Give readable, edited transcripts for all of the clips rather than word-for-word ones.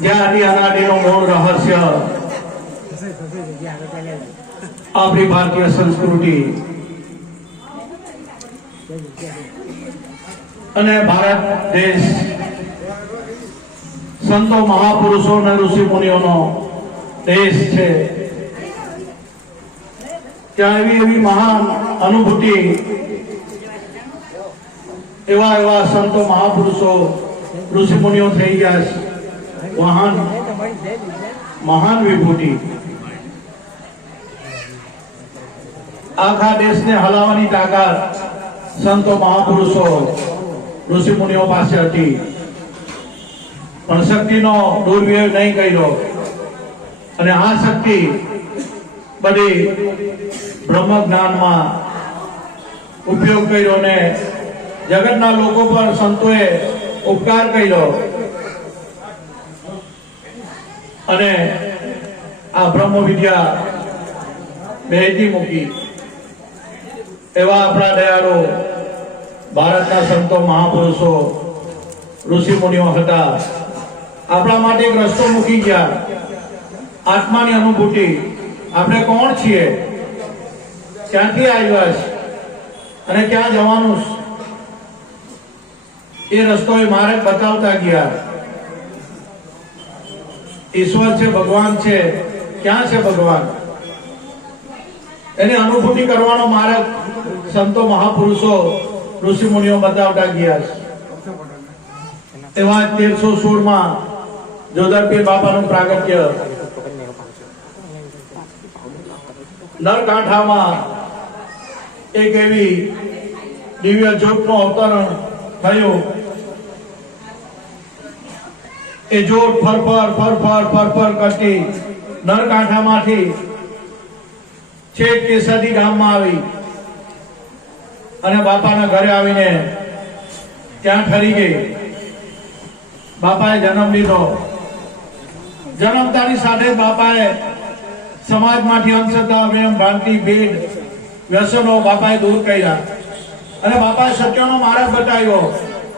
જ્યાં અનાદિનું મૂળ રહસ્ય આપણી ભારતીય સંસ્કૃતિ અને ભારત દેશ સંતો મહાપુરુષો અને ઋષિ મુનિઓનો દેશ છે। ત્યાં એવી મહાન અનુભૂતિ એવા સંતો મહાપુરુષો ઋષિ મુનિઓ થઈ ગયા છે। મહાન વિભૂતિ આખા દેશને હલાવવાની તાકાત સંતો મહાપુરુષો ઋષિ મુનિઓ પાસે હતી, પણ શક્તિનો દુર્વ્યય નહીં કર્યો અને આ શક્તિ બધી બ્રહ્મ જ્ઞાનમાં ઉપયોગ કર્યો ને જગતના લોકો પર સંતોએ ઉપકાર કર્યો અને આ બ્રહ્મ વિદ્યા વહેતી મૂકી। એવા આપણા દયાળુ ભારતના સંતો મહાપુરુષો ઋષિ મુનિઓ હતા। આપણા માટે એક રસ્તો મૂકી ગયા, આત્માની અનુભૂતિ। આપણે કોણ છીએ, ક્યાંથી આવ્યા છે અને ક્યાં જવાનું છે, એ રસ્તો એ માર્ગ બતાવતા ગયા। ઈશ્વર છે, ભગવાન છે, ક્યાં છે ભગવાન, એની અનુભૂતિ કરવાનો માર્ગ સંતો મહાપુરુષો ઋષિ મુનિઓ બતાવતા ગયા છે। એવા 1316 જોધરપીર બાપાનું પ્રાગટ્ય નરકાંઠામાં એક એવી દિવ્ય જ્યોતનું અવતરણ થયું। એ જ્યોત ફરફર કરતી નરકાંઠામાંથી છેક કેસરી ગામમાં આવી અને બાપાના ઘરે આવીને ત્યાં ઠરી ગઈ। બાપાએ જન્મ લીધો। જન્મતાની સાથે બાપાએ સમાજમાંથી અંધશ્રદ્ધા, વેમ, ભ્રાંતિ, ભેદ, વ્યસનો બાપાએ દૂર કર્યા અને બાપાએ સત્યનો માર્ગ બતાવ્યો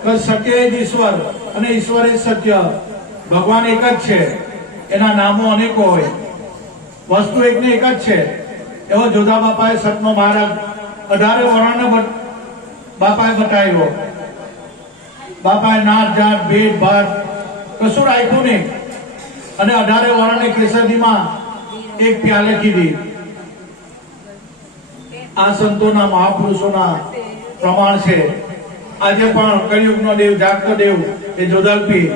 કે સત્ય એ જ ઈશ્વર અને ઈશ્વર એ સત્ય, ભગવાન એક જ છે, એના નામો અનેકો હોય, વસ્તુ એકને એક જ છે। એવો જોધા બાપાએ સતનો માર્ગ 18 વર્ણને બાપાએ બતાવ્યો। બાપાએ નાત જાત ભેદ ભાત કશું રાખ્યું નહીં અને 18 વર્ણને કેસરીમાં એક પ્યાલે કીધી। આ સંતોના મહાપુરુષોના પ્રમાણ છે। આજે પણ કળિયુગનો દેવ, જાગતો દેવ એ જોધલપીર,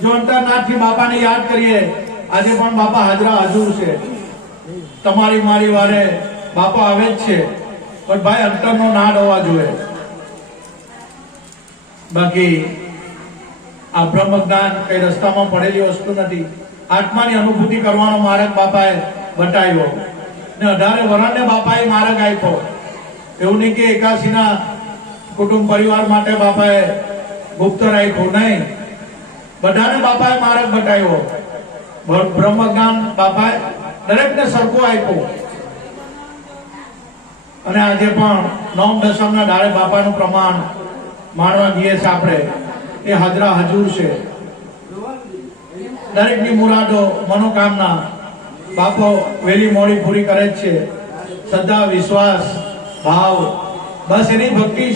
જો અંતરનાથથી બાપાને યાદ કરીએ, આજે પણ બાપા હાજરા હાજર છે। તમારી મારી વારે બાપા આવે જ છે, પણ ભાઈ અંતરનો નાદ હોવા જોઈએ। બાકી આ બ્રહ્મ જ્ઞાન કઈ રસ્તામાં પડેલી વસ્તુ નથી। આત્માની અનુભૂતિ કરવાનો માર્ગ બાપાએ બતાવ્યો ને 18 વર્ષને બાપાએ માર્ગ આપ્યો। એવું નહીં કે 81ના કુટુંબ પરિવાર માટે બાપાએ ગુપ્ત રાખ્યું, નહીં, બધાને બાપાએ માર્ગ બતાવ્યો। બ્રહ્મ જ્ઞાન બાપાએ દરેકને સરખું આપ્યું અને આજે પણ 9 દશમના દાડે બાપાનું પ્રમાણ માણવા દઈએ છે આપણે, એ હાજરા હજુર છે। દરેકની મુરાદો, મનોકામના બાપો વેલી મોડી પૂરી કરે જ છે। શ્રદ્ધા, વિશ્વાસ, ભાવ, બસ એની ભક્તિ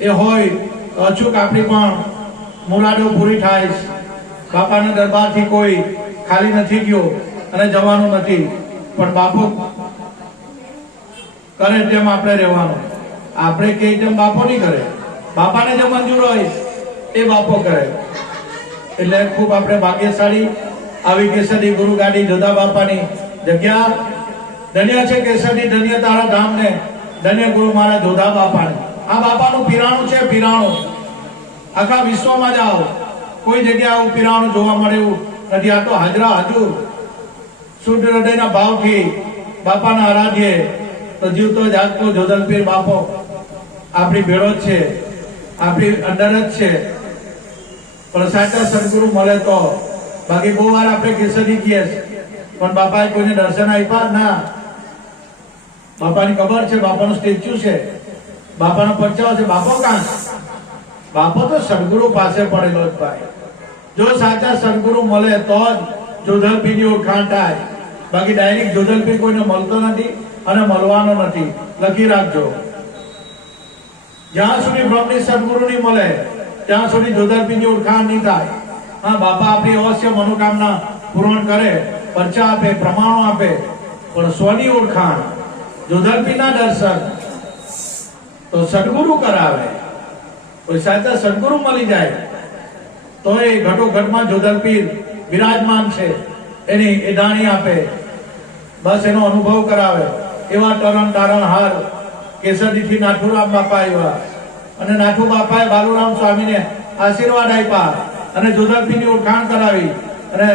એ હોય તો અચૂક આપણી પણ મુરાદો પૂરી થાય। બાપાના દરબારથી કોઈ ખાલી નથી ગયો અને જવાનું નથી, પણ બાપો કરે તેમ આપણે રહેવાનું। આપણે કે તેમ બાપો નહીં કરે, બાપાને જે મંજૂર હોય એ બાપો કરે। એટલે ખૂબ આપણે ભાગ્યશાળી આવી કેસરી ગુરુ ગાડી જોધા બાપાની જગ્યા ધન્ય છે। કેસરી ધન્ય તારા ધામને, ધન્ય ગુરુ મારા જોધા બાપાને। આ બાપાનું પીરાણું છે, પીરાણું। આખા વિશ્વમાં જાઓ, કોઈ જગ્યા આવું પીરાણું જોવા મળે એવું નથી। આ તો હાજરા હજુર શુદ્ધ હૃદયના ભાવથી બાપાના આરાધ્ય તો જીવતો જાગતો જોધલપીર બાપો આપણી ભેળો જ છે, આપણી અંદર જ છે। પણ સાચા સદગુરુ મળે તો, બાકી બહુ વાર આપણે કેસરી કહીએ પણ બાપાએ કોઈને દર્શન આપ્યા ના। બાપાની ખબર છે, બાપાનું સ્ટેચ્યુ છે, બાપાનો પરચાવ છે, બાપો કાં છે? બાપો તો સદગુરુ પાસે પડેલો જ ભાઈ। જો સાચા સદગુરુ મળે તો જ જોધલપીની ઓળખાણ થાય, બાકી ડાયરેક્ટ જોધલપી કોઈને મળતો નથી અને મળવાનો નથી. લખી રાખજો, જ્યાં સુધી બ્રહ્મની સદગુરુ નહીં મળે ત્યાં સુધી જોધલપીની ઓળખાણ નહીં થાય. હા, બાપા આપણી અવશ્ય મનોકામના પૂર્ણ કરે, પરચા આપે, પ્રમાણો આપે, પણ સ્વની ઓળખાણ, જોધલપીના દર્શન તો સદગુરુ કરાવે. કોઈ સાચા સદગુરુ મળી જાય તો એ ઘટોઘટમાં જોધલપીર વિરાજમાન છે એની એદાણી આપે, બસ એનો અનુભવ કરાવે. એવા તરણ તારણ હાર કેસરીથી નાથુરામ બાપા આવ્યા અને નાથુ બાપાએ બાલુરામ સ્વામીને આશીર્વાદ આપ્યા અને જોધલપીની ઓળખાણ કરાવી અને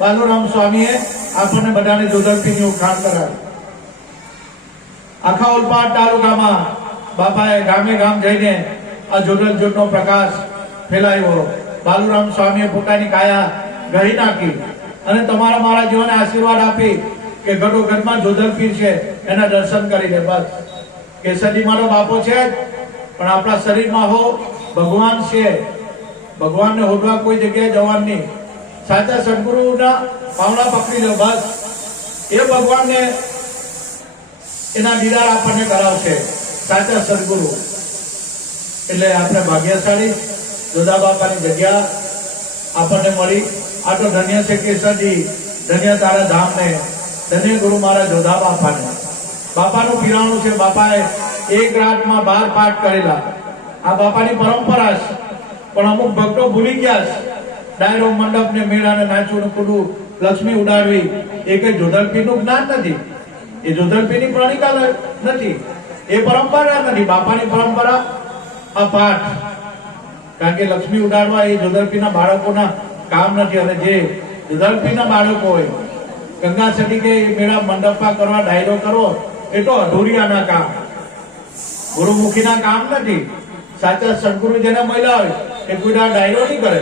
બાલુરામ સ્વામીએ આપણને બધાને જોધલપીની ઓળખાણ કરાવી. આખા ઓલપાડ તાલુકામાં બાપાએ ગામે ગામ જઈને આ જોધલ જ્યોતનો પ્રકાશ ફેલાવ્યો. બાલુરામ સ્વામીએ પોતાની કાયા ગહી નાખી અને તમારા મારા જીવનને આશીર્વાદ આપી કે ઘટોઘટમાં જોધલપીર છે એના દર્શન કરી લે. બસ કેસરીમાં તો બાપો છે જ, પણ આપણા શરીરમાં હો ભગવાન છે. ભગવાનને હોદવા કોઈ જગ્યાએ જવાનું નહીં. સાચા સદગુરુના પાવડા પકડી લો, બસ એ ભગવાનને એના દીદાર આપણને કરાવશે. સાચા સદગુરુ એટલે આપણે ભાગ્યશાળી. જોધા બાપાની જગ્યા આપણને મળી. આ તો ધન્ય છે કેસરજી, ધન્ય તારા ધામને, ધન્ય ગુરુ મારા જોધા બાપાને. બાપાનું પીરાણું છે. બાપાએ એક રાતમાં 12 પાઠ કરેલા. આ બાપાની પરંપરા છે, પણ અમુક ભક્તો ભૂલી ગયા છે. ડાયરો, મંડપ ને મેળા ને નાચવું ને કૂદવું, લક્ષ્મી ઉડાડવી એ કઈ જોધલપીરનું જ્ઞાન નથી. એ જોધલપીરની પ્રણિકા નથી, એ પરંપરા નથી. બાપાની પરંપરા આ પાઠ, કારણ કે લક્ષ્મી ઉડાડવા એ જોધલપીરના બાળકોના કામ નથી. અને જે જોધલપીરના બાળકો હોય ગંગા સટી કે મેળા મંડપમાં કરવા, ડાયરો કરવો એ તો અધૂરિયાના કામ, ગુરુમુખીના કામ નથી. સાચા સદગુરુ જેને મળ્યા હોય એ કોઈ ડાયરો નહીં કરે,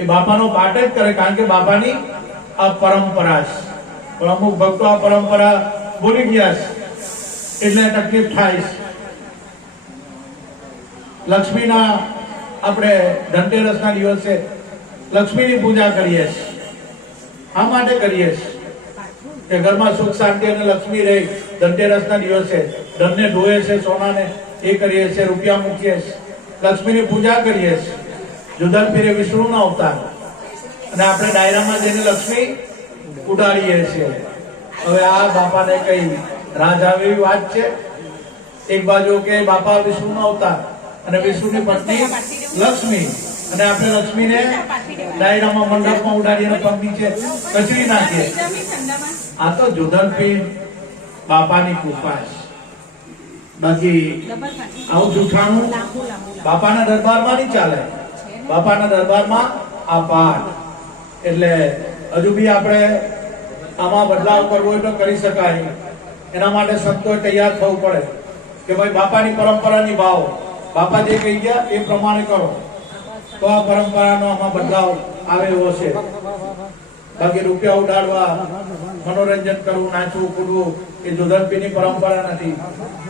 એ બાપાનો પાઠ જ કરે, કારણ કે બાપાની આ પરંપરા છે. પણ અમુક ભક્તો આ પરંપરા ભૂલી ગયા છે એટલે તકલીફ થાય છે. લક્ષ્મીના આપણે ધનતેરસના દિવસે લક્ષ્મીની પૂજા કરીએ છીએ. આ માટે કરીએ છીએ કે ઘરમાં સુખ શાંતિ અને લક્ષ્મી રહે. ધનતેરસના દિવસે ધનને ધોએ છે, સોનાને એ કરીએ છીએ, રૂપિયા મૂકીએ છીએ, લક્ષ્મીની પૂજા કરીએ છીએ. જોધલપીર વિષ્ણુનો અવતાર અને આપણે ડાયરામાં જઈને લક્ષ્મી ઉડાડીએ છીએ. હવે આ બાપાને કઈ રાજ આવે એવી વાત છે? એક બાજુ કે બાપા વિષ્ણુનો અવતાર અને વિષ્ણુની પત્ની લક્ષ્મી, અને આપણે લક્ષ્મીને ડાયરામાં મંડપમાં ઉડાડીને પગ નીચે કચરી નાખીએ. આ તો જોધલપીર બાપાની કૃપા છે. બાકી આવું જૂઠાણું બાપાના દરબારમાં નહીં ચાલે. બાપાના દરબારમાં આ પાઠ એટલે હજુ બી આપણે આમાં બદલાવ કરવો હોય તો કરી શકાય. એના માટે સંતોએ તૈયાર થવું પડે કે ભાઈ બાપાની પરંપરા નિભાવો, બાપા જે કહી ગયા એ પ્રમાણે કરો, તો આ પરંપરાનો આમાં બદલાવ આવે એવો છે. બાકી રૂપિયા ઉડાડવા, મનોરંજન કરવું, નાચવું કૂદવું એ જોધલપીરની પરંપરા નથી.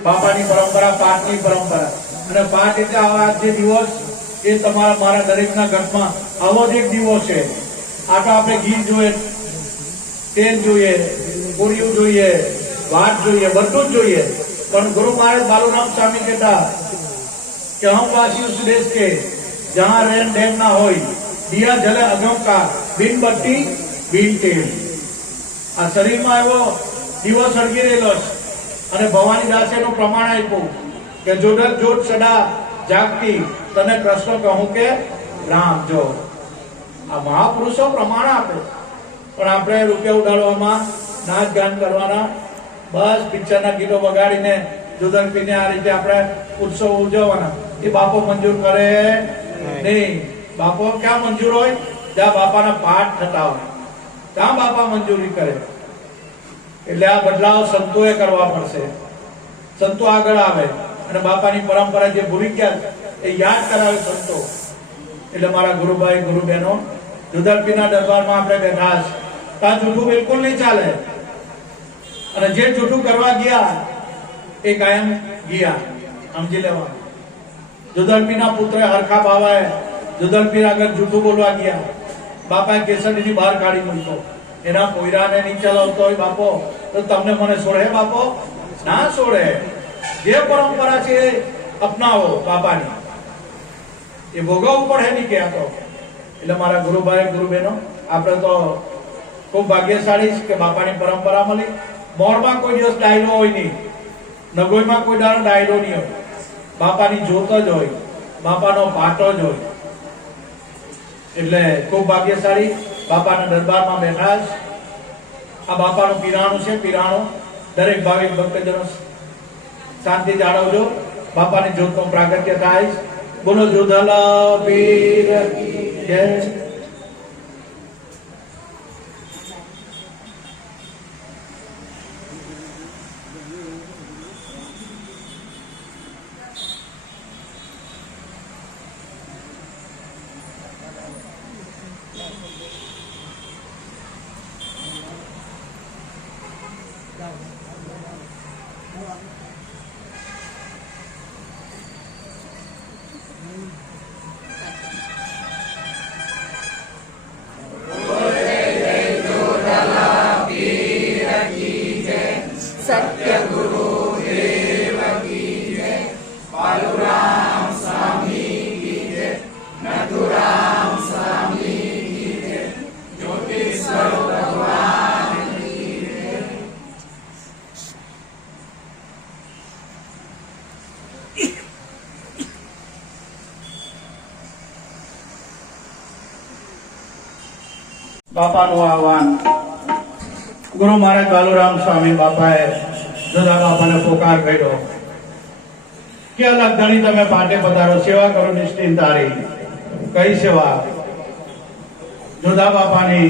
બાપાની પરંપરા પાઠની પરંપરા. અને પાઠ એટલે આવા જે દિવસ એ તમારા મારા દરેકના ઘરમાં આવો જ એક દિવસ છે. આ તો આપણે ઘી જોઈએ, તેલ જોઈએ, પૂરીઓ જોઈએ, ભાત જોઈએ, બધું જ જોઈએ. પણ ગુરુ મહારાજ બાલુરામ સ્વામી કહેતા કે હમ વાસી ઉસ દેશ કે જહાં રેન ડેમ ના હોય, દિયા જલે અગમ કા, બિન બત્તી બિન તેલ. આ શરીરમાં એવો દીવો સળગી રહેલો છે અને ભવાની દાસે નું પ્રમાણ આપ્યું કે જોડલ જોત સદા જાગતી, તને કૃષ્ણ કહું કે રામ. જો આ મહાપુરુષો પ્રમાણ આપે, પણ આપણે રૂપિયા ઉડાડવામાં, નાચ ગાન કરવાના, બસ પિક્ચરના ગીતો વગાડીને જોધલપીરને આ રીતે આપણે ઉત્સવ ઉજવવાના, એ બાપો મંજૂર કરે નહીં. બાપો ક્યાં મંજૂર હોય? જ્યાં બાપાના પાઠ થતા હોય ત્યાં બાપા મંજૂરી કરે. એટલે આ બદલાવ સંતોએ કરવા પડશે. સંતો આગળ આવે અને બાપાની પરંપરા જે ભૂલી ગયા એ યાદ કરાવે સંતો. એટલે મારા ગુરુભાઈ ગુરુ બહેનો, જોધલપીરના દરબારમાં આપણે બેઠા છે, ત્યાં જૂઠું બિલકુલ નહીં ચાલે. અને જે જૂઠું કરવા ગયા એ કાયમ ગયા, સમજી લેવાનું. જોધલપીરના પુત્ર હરખા બાવાએ જોધલપીર આગળ જૂઠું બોલવા ગયા બાપાએ કેસરીની બહાર કાઢી મૂક્યો. એના પોયરાને નીચે લાવતો હોય બાપો તો તમને મને છોડે બાપો? ના છોડે. જે પરંપરા છે એ અપનાવો બાપાની, એ ભોગવવું પડે નહીં કહેતો. એટલે મારા ગુરુભાઈ ગુરુબહેનો, આપણે તો ખૂબ ભાગ્યશાળી કે બાપાની પરંપરા મળી. મોરમાં કોઈ દિવસ ડાયરો હોય નહીં, નગોઈમાં કોઈ દાડો ડાયરો નહીં હોય. બાપાની જોત જ હોય, બાપાનો પાટો જ હોય. એટલે ખૂબ ભાગ્યશાળી બાપાના દરબારમાં બેઠા છે. આ બાપાનું પીરાણું છે. પીરાણું દરેક ભાવિક ભક્તજનો શાંતિ જાળવજો. બાપાની જ્યોતનો પ્રાગટ્ય થાય. બોલો જોધાલા પીર કી જય. सत्य गुरु देव की जय, बालूराम स्वामी की जय, नथुराम स्वामी की जय, ज्योतिश्वर भगवान की जय. બાપાનું આહવાન. ગુરુ મહારાજ બાલુરામ સ્વામી બાપાએ જોધા બાપાને પોકાર કર્યો કે અલગ ધણી તમે પાટે પધારો, સેવા કરો નિશ્ચિંત તારી. કઈ સેવા? જોધા બાપાની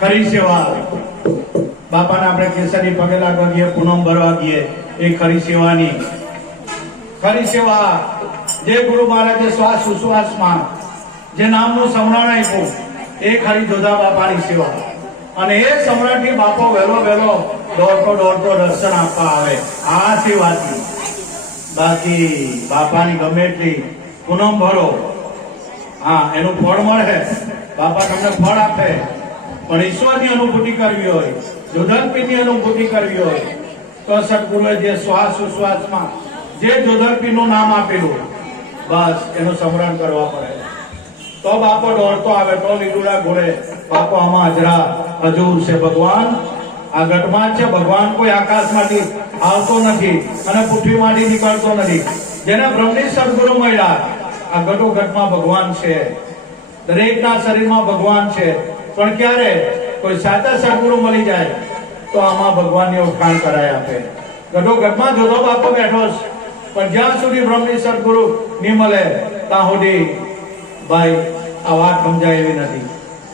ખરી સેવા. બાપાને આપણે કેસરી પગે લાગવા ગઈએ, પૂનમ ભરવા ગઈએ, એ ખરી સેવાની. ખરી સેવા જે ગુરુ મહારાજે શ્વાસ ઉશ્વાસમાં જે નામનું સમરણ આપ્યું, એ ખરી જોધા બાપાની સેવા. અને એ સમરણથી બાપો વહેલો દોડતો દર્શન આપવા આવે. આ સેવાથી. બાકી બાપાની ગમે એટલી પૂનમ ભરો, હા એનું ફળ મળે, બાપા તમને ફળ આપે. પણ ઈશ્વરની અનુભૂતિ કરવી હોય, જોધરપીરની અનુભૂતિ કરવી હોય તો સદગુરુએ જે શ્વાસ ઉશ્વાસમાં જે જોધરપીરનું નામ આપેલું, બસ એનું સ્મરણ કરવા પડે. તો બાપો દોડતો આવે, તો લીલુડા ઘોડે બાપો આમાં હાજરા હજુર છે. ભગવાન આ ઘટમાં છે. ભગવાન કોઈ આકાશમાંથી આવતો નથી અને પૃથ્વીમાંથી નીકળતો નથી. જેને બ્રહ્મની સદગુરુ મળ્યા, આ ઘટો ઘટમાં ભગવાન છે. દરેકના શરીરમાં ભગવાન છે. પણ ક્યારે કોઈ સાચા સદગુરુ મળી જાય તો આમાં ભગવાનની ઓળખાણ કરાય આપે. ઘટો ઘટમાં જોધો બાપો બેઠો છે, પણ જ્યાં સુધી બ્રહ્મની સદગુરુ નહીં મળે ત્યાં સુધી ભાઈ આ વાત સમજાય એવી નથી.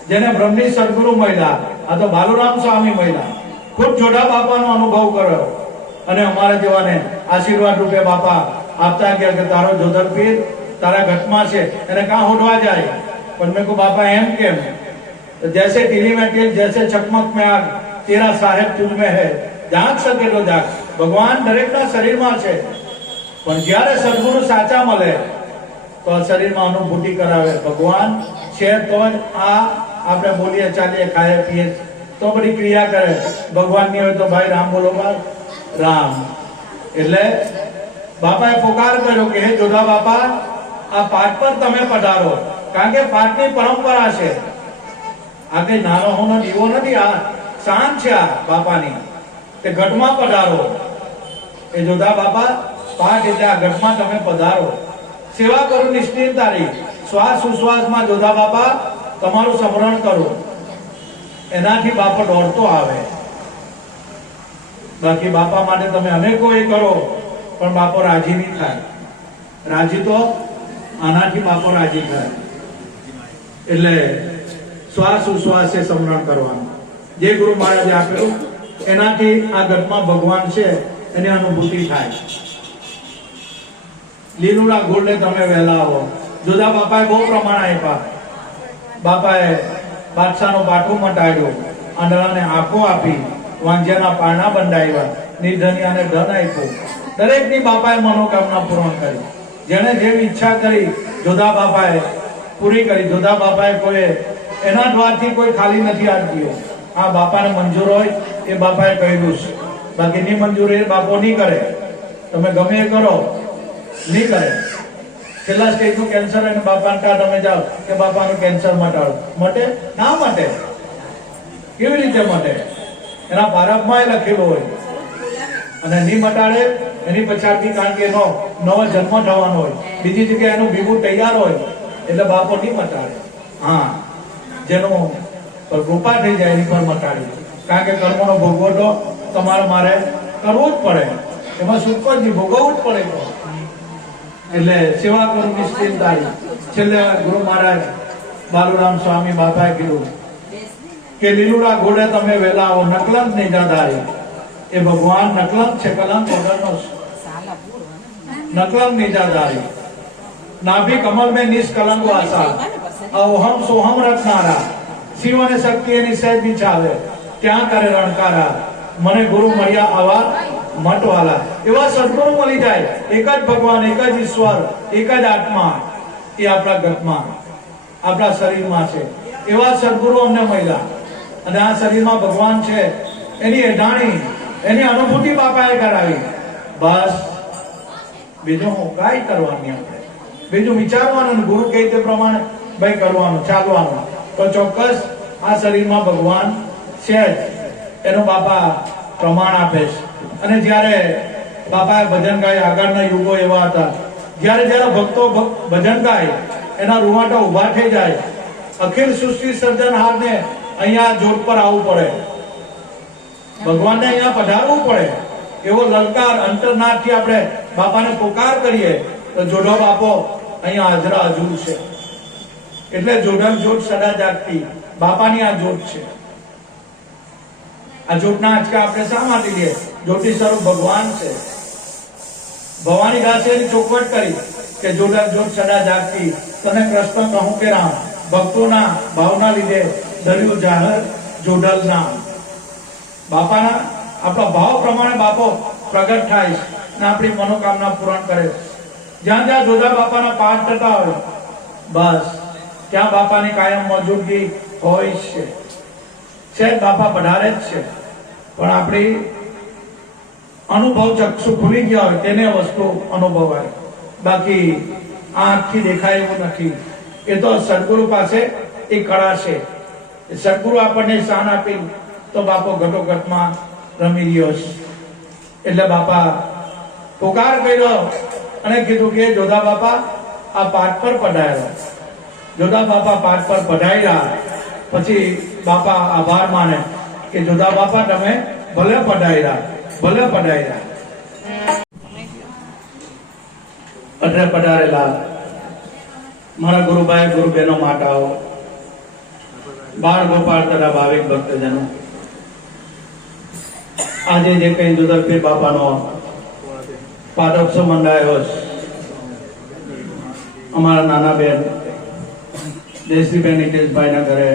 જેને બ્રહ્મની સદગુરુ મળ્યા, આ તો બાલુરામ સ્વામી મળ્યા, ખુદ જોધા બાપાનો અનુભવ કર્યો અને અમારા જેવાને આશીર્વાદ રૂપે બાપા આપતા ગયા કે તારો જોધર પીર તારા ઘટમાં છે, એને કાં હોડવા જાય. પણ મેં કહું બાપા એમ કેમ? जैसे टीली में तेल, जैसे चकमक में आग, तेरा साहेब तुझ में है, जाग सके तो जाग. भगवान દરેકના શરીરમાં છે, પણ જ્યારે સદગુરુ સાચા મળે તો શરીરમાં અનુભૂતિ કરાવે. ભગવાન છે તો જ આ આપણે બોલીએ ચાલીએ ખાઈએ પીએ તો બધી ક્રિયા કરે. ભગવાન ની હોય તો ભાઈ રામ બોલો, રામ. એટલે બાપાએ પોકાર કર્યો કે હે જોધા બાપા, આ પાઠ પર તમે પધારો. કારણ કે પાઠની પરંપરા છે. આ કઈ નાનો હોનો દીવો નથી, આ શાન છે આ બાપાની. તે ઘટમાં પધારો. એ જોધા બાપા પાઠ એટલે આ ઘટમાં તમે પધારો. સેવા કરો નિશ્ચિંતારી. શ્વાસ ઉશ્વાસમાં જોધા બાપા તમારું સ્મરણ કરો. એનાથી બાપા દોડતો આવે. બાકી બાપા માટે તમે અનેકો એ કરો પણ બાપો રાજી નહીં થાય. રાજી તો આનાથી બાપો રાજી થાય. એટલે શ્વાસ ઉશ્વાસે સ્મરણ કરવાનું. જે ગુરુ મહારાજે આપેલું એનાથી આ ઘટમાં ભગવાન છે એની અનુભૂતિ થાય. લીલુડા ગોળને તમે વહેલા આવો. જોધા બાપાએ બહુ પ્રમાણ આપ્યા. બાપાએ બાદશાહનો પાઠું મટાડ્યો, આંધળાને આંખો આપી, વાંજ્યાના પારણા બંધાવ્યા, નિર્ધનિયાને ધન આપ્યું. દરેકની બાપાએ મનોકામના પૂર્ણ કરી. જેને જેવી ઈચ્છા કરી જોધા બાપાએ પૂરી કરી. જોધા બાપાએ કોઈ એના દ્વારથી કોઈ ખાલી નથી આવતી. આ બાપાને મંજૂર હોય એ બાપાએ કહેલું છે, બાકી નહીં મંજૂર એ બાપો નહીં કરે. તમે ગમે એ કરો, નહીં કરે. છેલ્લા સ્ટેજનું કેન્સર અને બાપાને ત્યાં તમે જાઓ કે બાપાનું કેન્સર મટાડો, મટે ના મટે. કેવી રીતે મટે? એના ભારતમાં લખેલું હોય અને નહીં મટાડે એની પછાડથી, કારણ કે એનો નવો જન્મ થવાનો હોય, બીજી જગ્યાએ એનું ભેગું તૈયાર હોય એટલે બાપો નહીં મટાડે. હા, જેનું પર કૃપા થઈ જાય એની પર મટાડી, કારણ કે કર્મનો ભોગવો તો તમારે મારે કરવું જ પડે, એમાં સુખ જ નહીં, ભોગવવું જ પડે. એટલે સેવા કરું નિશ્ચિંતારી. છેલ્લે ગુરુ મહારાજ બાલુરામ સ્વામી બાપાએ કીધું કે લીલુડા ઘોડે તમે વેલા આવો, નકલંક નિજાધારી. એ ભગવાન નકલંક છે, કલંક વગરનો છે. નકલંક નિજાધારી, નાભી કમલ में નિષ્કલંક વાસા, અહમ સોહમ રખનારા, શિવ અને શક્તિ એની સહેજ બિછાવે, ત્યાં કરે રણકારા. મને ગુરુ મળ્યા આવા મટવાલા. એવા સદગુરુ મળી જાય, એક જ ભગવાન, એક જ ઈશ્વર, એક જ આત્મા, એ આપણા ગતમાં, આપણા શરીરમાં છે. એવા સદગુરુ અમને મળ્યા અને આ શરીરમાં ભગવાન છે એની એઢાણી, એની અનુભૂતિ બાપાએ કરાવી. બસ બીજું હું કાંઈ કરવાની, આપણે બીજું વિચારવાનું, ગુરુ કહે તે પ્રમાણે ભાઈ કરવાનું, ચાલવાનું. તો ચોક્કસ આ શરીરમાં ભગવાન છે જ, એનું બાપા પ્રમાણ આપે છે. અને જ્યારે બાપાએ ભજન ગાય, આગળના યુગો એવા હતા જ્યારે જ્યારે ભક્તો ભજન ગાય એના રૂવાટા ઉભા થઈ જાય. અખિલ સૃષ્ટિ સર્જનહારને અહીંયા જોડ પર આવવું પડે, ભગવાનને અહીંયા પધારવું પડે. એવો લલકાર અંતરનાથથી આપણે બાપાને પુકાર કરીએ તો જોડો બાપો અહીંયા હાજરા હજુર છે. એટલે જોડમ જોડ સદા જાગતી બાપાની આ જોડ છે. આ જોડના આંચકા આપણે શા માટે લઈએ? જ્યોતિ સ્વરૂપ ભગવાન છે. ભવાની દાસે એની ચોખવટ કરી કે જોડમ જોડ સદા જાગતી, તને કૃષ્ણ કહું કે રામ, ભક્તોના ભાવના લીધે દરિયું જાહેર જોડલ નામ. બાપાના આપણા ભાવ પ્રમાણે બાપો પ્રગટ થાય છે અને આપણી મનોકામના પૂરણ કરે છે. જ્યાં જ્યાં જોધા બાપાના પાઠ થતા હોય બસ ત્યાં બાપાની કાયમ મોજૂદગી હોય છે. બાપા પધારે જ છે, પણ આપણી અનુભવ ચક્ષુ ખુલી ગયા હોય તેને વસ્તુ અનુભવાય, બાકી આંખથી દેખાય એવું નથી. એ તો સદગુરુ પાસે એ કળા છે. સદગુરુ આપણને શાન આપી તો બાપો ઘટોઘટમાં રમી રહ્યો છે. એટલે બાપા પુકાર કર્યો અને કીધું કે જોધા બાપા આ પાઠ પર પધાર્યા. જોધા બાપા પાઠ પર પધાર્યા પછી બાપા આભાર માને કે જોધા બાપા તમે ભલે પધાર્યા, ભલે પધાર્યા. એટલે પધારેલા મારા ગુરુભાઈ ગુરુબેનો માતાઓ, બાળ ગોપાળ તથા ભાવિક ભક્તજનો, આજે જે કઈ જોધા પીર બાપાનો પાઠોત્સવ મંડાયો છે, અમારા નાના બેન જયશ્રીબેન નીતિશભાઈના ઘરે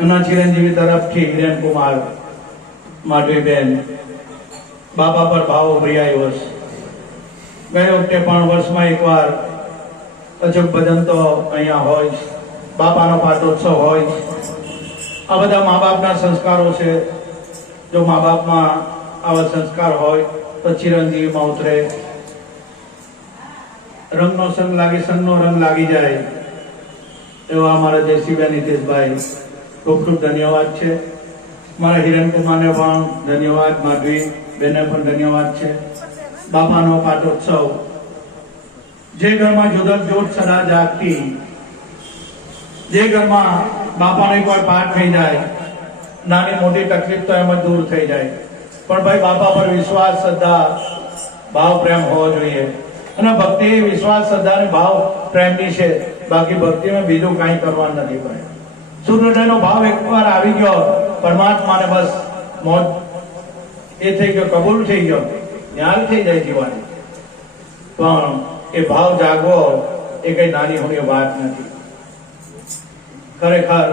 એમના ચિરંજીવી તરફથી હિરેનકુમાર માધવીબેન બાપા પર ભાવ ઉભરી આવ્યો છે. ગઈ વખતે પણ વર્ષમાં એકવાર અચૂક ભજન તો અહીંયા હોય, બાપાનો પાઠોત્સવ હોય. આ બધા મા બાપના સંસ્કારો છે. જો મા બાપમાં આવા સંસ્કાર હોય તો ચિરંજીવીમાં ઉતરે. રંગનો સંગ લાગે, સંગનો રંગ લાગી જાય એવા અમારા જયશ્રીબેન નીતિશભાઈ ખૂબ ખૂબ ધન્યવાદ છે. મારા હિરણકુમારને પણ ધન્યવાદ, માધવી બેને પણ ધન્યવાદ છે. બાપાનો પાઠોત્સવ જે ઘરમાં જોધક જોત સદા જાગતી, જે ઘરમાં બાપાનો એકવાર પાઠ થઈ જાય નાની મોટી તકલીફ તો એમ જ દૂર થઈ જાય. પણ ભાઈ બાપા પર વિશ્વાસ, શ્રદ્ધા, ભાવ, પ્રેમ હોવો જોઈએ. અને ભક્તિ વિશ્વાસ, શ્રદ્ધા અને ભાવ પ્રેમની છે, બાકી ભક્તિમાં બીજું કાંઈ કરવાનું નથી. ભાઈ સૂર્યોદયનો ભાવ એકવાર આવી ગયો પરમાત્માને, બસ મોજ એ થઈ ગયો, કબૂલ થઈ ગયો, જ્ઞાન થઈ જાય જીવાની. પણ એ ભાવ જાગવો એ કઈ નાની મોટી વાત નથી. ખરેખર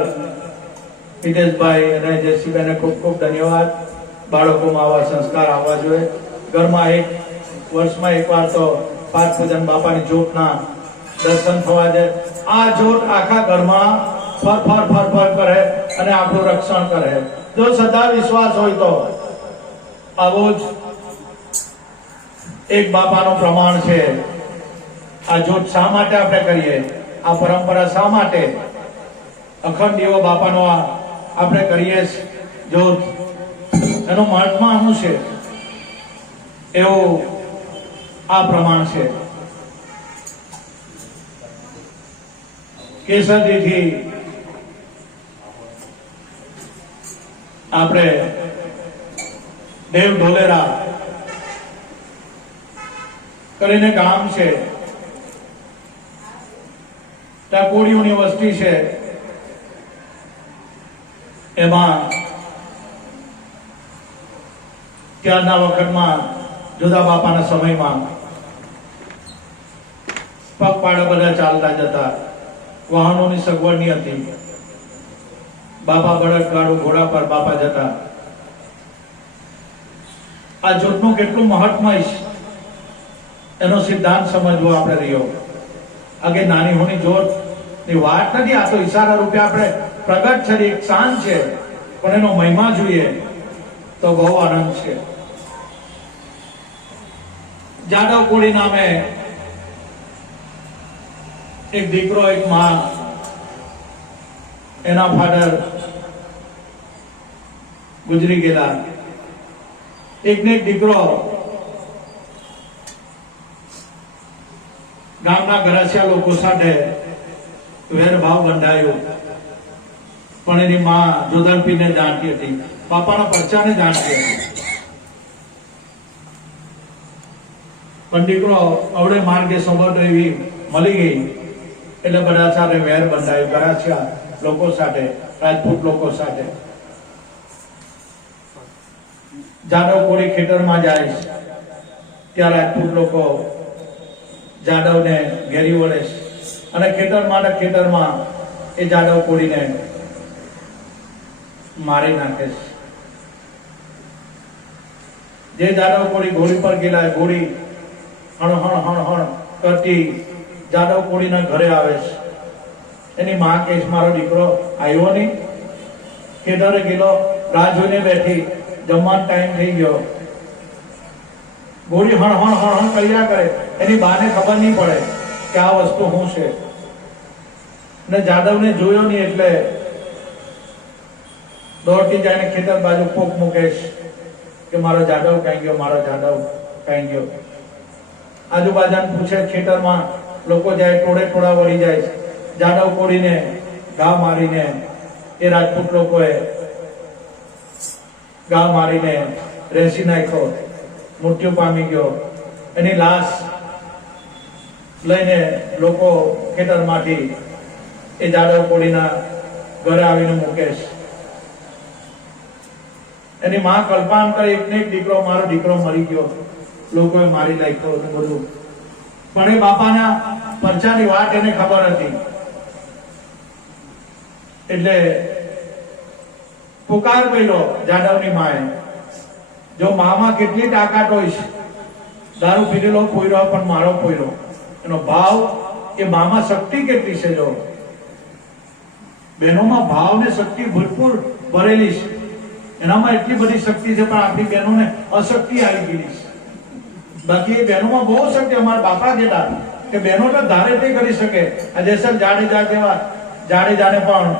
હિતેશભાઈ અને જયશ્રીભાઈને ખૂબ ખૂબ ધન્યવાદ. બાળકોમાં આવા સંસ્કાર આવવા જોઈએ. ઘરમાં એક વર્ષમાં એકવાર તો પાઠ પૂજન બાપાની જ્યોતના દર્શન થવા જાય. આ જ્યોત આખા ઘરમાં ફર ફર ફર ફર કરે અને આપણું રક્ષણ કરે. જો સદા વિશ્વાસ હોય તો આવો જ એક બાપાનું પ્રમાણ છે. આ જોત શા માટે આપણે કરીએ, આ પરંપરા શા માટે, અખંડ દીવો બાપાનો આપણે કરીએ જોત, એનું મહાત્મા શું છે, એવું આ પ્રમાણ છે. કેસરજીથી આપણે દેવ ઢોલેરા કરીને ગામ છે, ત્યાં કોળીઓની વસ્તી છે. એમાં ત્યારના વખતમાં જુદા બાપાના સમયમાં પગપાળા બધા ચાલતા જતા, વાહનોની સગવડ નહીં હતી. બાપા બળદ ગાડું ઘોડા પર બાપા જતા. આ જોતનું કેટલું મહાત્મય છે એનો સિદ્ધાંત સમજવો આપણે રહ્યો. આગે નાની હોની જોત ની વાત નથી, આ તો ઈશારા રૂપે આપણે પ્રગટ છે, એક શાન છે, પણ એનો મહિમા જોઈએ તો બહુ આનંદ છે. જાદવ કોળી નામે એક દીકરો, એક માં, એના ફાધર ગુજરી ગયેલા. એક ને એક દીકરો ગામના ઘરાસિયા લોકો સાથે વેરભાવ બંધાયો. પણ એની માં જોધણપીને જાણતી હતી, બાપાના પરચાને જાણતી હતી. પણ દીકરો અવળે માર્ગે સોબત એવી મળી ગઈ એટલે બધા સાથે વેર બંધાયો, ઘરાસિયા લોકો સાથે, રાજપૂત લોકો સાથે. જાદવ કોળી ખેતરમાં જાય ત્યાં રાજપૂત લોકો જાદવને ઘેરી વળે અને ખેતરમાં એ જાદવ કોળીને મારી નાખે. જે જાદવ કોળી ઘોડી પર ગયેલા, ઘોડી હણ હણ હણ હણ કરતી જાદવ કોળીના ઘરે આવે છે. એની માં કે મારો દીકરો આવ્યો નહીં, ખેતરે ગયેલો, રાહ જોઈને બેઠી, જમવાનો ટાઈમ થઈ ગયો. ઘોડી હણ હણ હણ હણ કર્યા કરે, એની બાને ખબર નહીં પડે કે આ વસ્તુ શું છે. ને જાદવને જોયો નહીં એટલે દોડતી જાય ને ખેતર બાજુ પોક મૂકે કે મારો જાદવ કઈ ગયો, મારો જાદવ કઈ ગયો. આજુબાજુ પૂછે, ખેતરમાં લોકો જાય, ટોળે ટોળા વળી જાય. જાદવ કોળીને ઘા મારીને એ રાજપૂત લોકોએ ઘા મારીને રેસી નાખ્યો, મૃત્યુ પામી ગયો. એની લાશ લઈને લોકો ખેતરમાંથી એ જાદવ કોળીના ઘરે આવીને મૂકે. એની માં કલ્પના કરે, એક ને એક દીકરો, મારો દીકરો મરી ગયો, લોકોએ મારી નાખ્યો બધું. પણ એ બાપાના પરચાની વાત એને ખબર હતી એટલે પુકાર કર્યો જાદવની માએ. જો મામાં કેટલી તાકાત હોય છે, દારૂ પીરેલો પોયરો પણ મારો પોયરો, એનો ભાવ, એ મામાં શક્તિ કેટલી છે. જો બહેનોમાં ભાવ ને શક્તિ ભરપૂર ભરેલી છે, એનામાં એટલી બધી શક્તિ છે, પણ આપણી બહેનોને અશક્તિ આવી ગયેલી છે. બાકી એ બહેનોમાં બહુ શક્તિ. અમારા બાપા જેટલા કે બહેનો તો ધારે તે કરી શકે. આ જેસર જાડેજા જેવા જાડેજાને પણ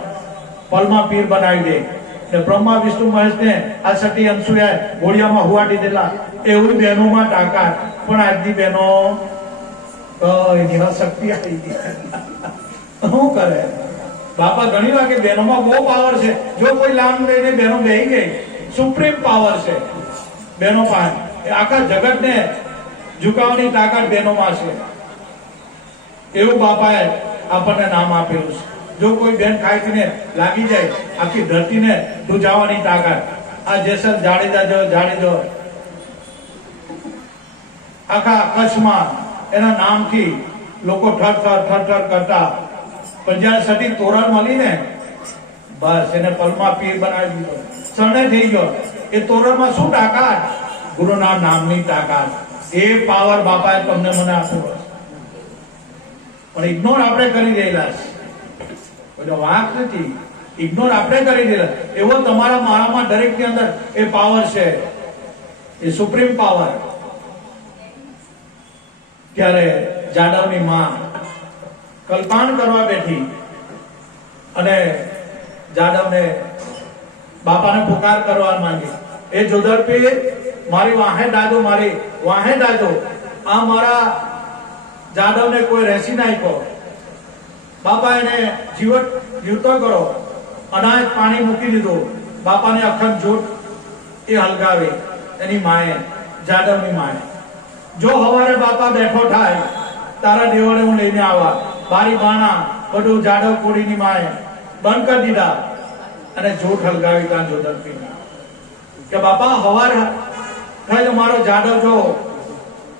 પલમાં પીર બનાવી દે, ને બ્રહ્મા વિષ્ણુ મહેશને આ સતી અનસુયા ઘોડિયામાં હુવાડી દેલા. એવી બહેનોમાં તાકાત. પણ આજની બહેનો એની શક્તિ આવી ગઈ. શું કરે બાપા? ઘણી વાર કે બહેનોમાં બહુ પાવર છે. જો કોઈ લાંબ લઈને બહેનો બેહી ગઈ, સુપ્રીમ પાવર છે બહેનો પાસે. આખા જગતને ઝુકાવવાની તાકાત બહેનોમાં છે. એવું બાપાએ આપણને નામ આપેલું છે. જો કોઈ બેન ખાઈને લાગી જાય, આખી ધરતીને ધ્રુજાવવાની તાકાત. આ જેસર જાડેજા જો જાડેજો આખા કચ્છમાં એના નામથી લોકો ઠર ઠર ઠર ઠર કરતા. પણ જયારે સતી તોરણ મળી ને, બસ એને પલમાં પીર બનાવી દીધો, શરણે થઈ ગયો. એ તોરણમાં શું તાકાત? ગુરુના નામની તાકાત. એ પાવર બાપાએ તમને મને આપ્યો, પણ ઇગ્નોર આપણે કરી રહેલા છે. એટલે વાંક નથી, ઇગ્નોર આપણે કરી દીધા. એવો તમારા મારામાં દરેકની અંદર એ પાવર છે, એ સુપ્રીમ પાવર. ત્યારે જાદવની માં કલ્પાણ કરવા બેઠી અને જાદવને બાપાને પુકાર કરવા માંગી, એ જોધરપીર મારી વાહે દાદો, મારી વાહે દાદો, આ મારા જાદવને કોઈ રેસી નાખ્યો. બાપા એને જીવતો કરો. અનાજ પાણી મૂકી દીધું. બાપાને અખંડ જોત એ હલગાવી એની માએ, જાદવની માએ. જો હવારે બાપા બેઠો થાય તારા દેવળે હું લઈને આવા, બારી બાણા બધું જાદવ કોડીની માએ બંધ કરી દીધા અને જોત હલગાવી ત્યાં જોધરપીને કે બાપા હવાર થાય તો મારો જાદવ જો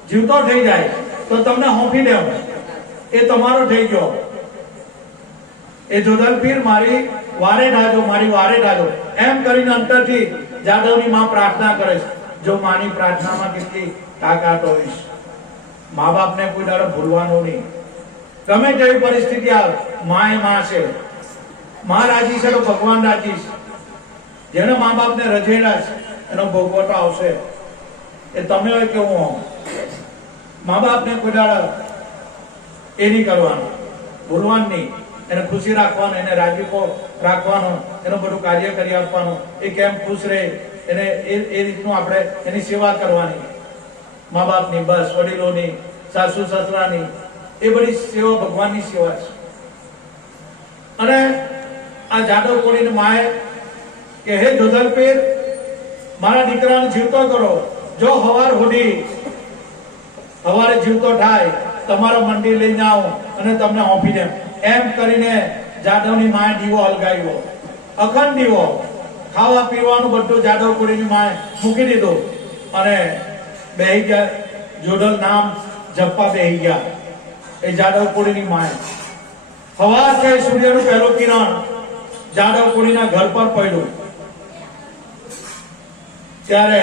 જીવતો થઈ જાય તો તમને હોંપી દેવ, એ તમારો થઈ ગયો. એ જોધરપીર મારી વારે ડાજો, મારી વારે ડાજો એમ કરીને અંતરથી જાદવની માં પ્રાર્થના કરે છે. જો માની પ્રાર્થનામાં કેટલી તાકાત હોય. મા બાપને કોઈ દાડો ભૂલવાનું નહીં. ગમે તેવી પરિસ્થિતિ આવે, માં એ માં છે. માં રાજી છે તો ભગવાન રાજી છે. જેને મા બાપને રજેલા છે એનો ભોગવટો આવશે. એ તમે હોય કે હું. મા બાપને કોઈ દાડો એ નહીં કરવાનું, ભૂલવાનું નહીં. એને ખુશી રાખવાનું, એને રાજીપો રાખવાનો, એનું બધું કાર્ય કરી આપવાનું. એ કેમ ખુશ રહે એને એ રીતનું આપણે એની સેવા કરવાની. મા બાપની, બસ વડીલોની, સાસુ સસરાની, એ બધી સેવા ભગવાનની સેવા છે. અને આ જાદવ કોડીની માએ કે હે જોધરપીર મારા દીકરાને જીવતો કરો. જો હવારે જીવતો થાય તમારો મંદિર લઈને આવું અને તમને હોંપી દેમ. એમ કરીને જાદવની માએ દીવો હલગાવ્યો, અખંડ દીવો. ખાવા પીવાનું બધું જાદવ કોડીની માએ મૂકી દીધું અને બેહી ગયા. જોડલ નામ જપવા બેહી ગયા એ જાદવ કોડીની માએ. હવાર થઈ, સૂર્યનું પહેલું કિરણ જાદવ કોડીના ઘર પર પડ્યું. ત્યારે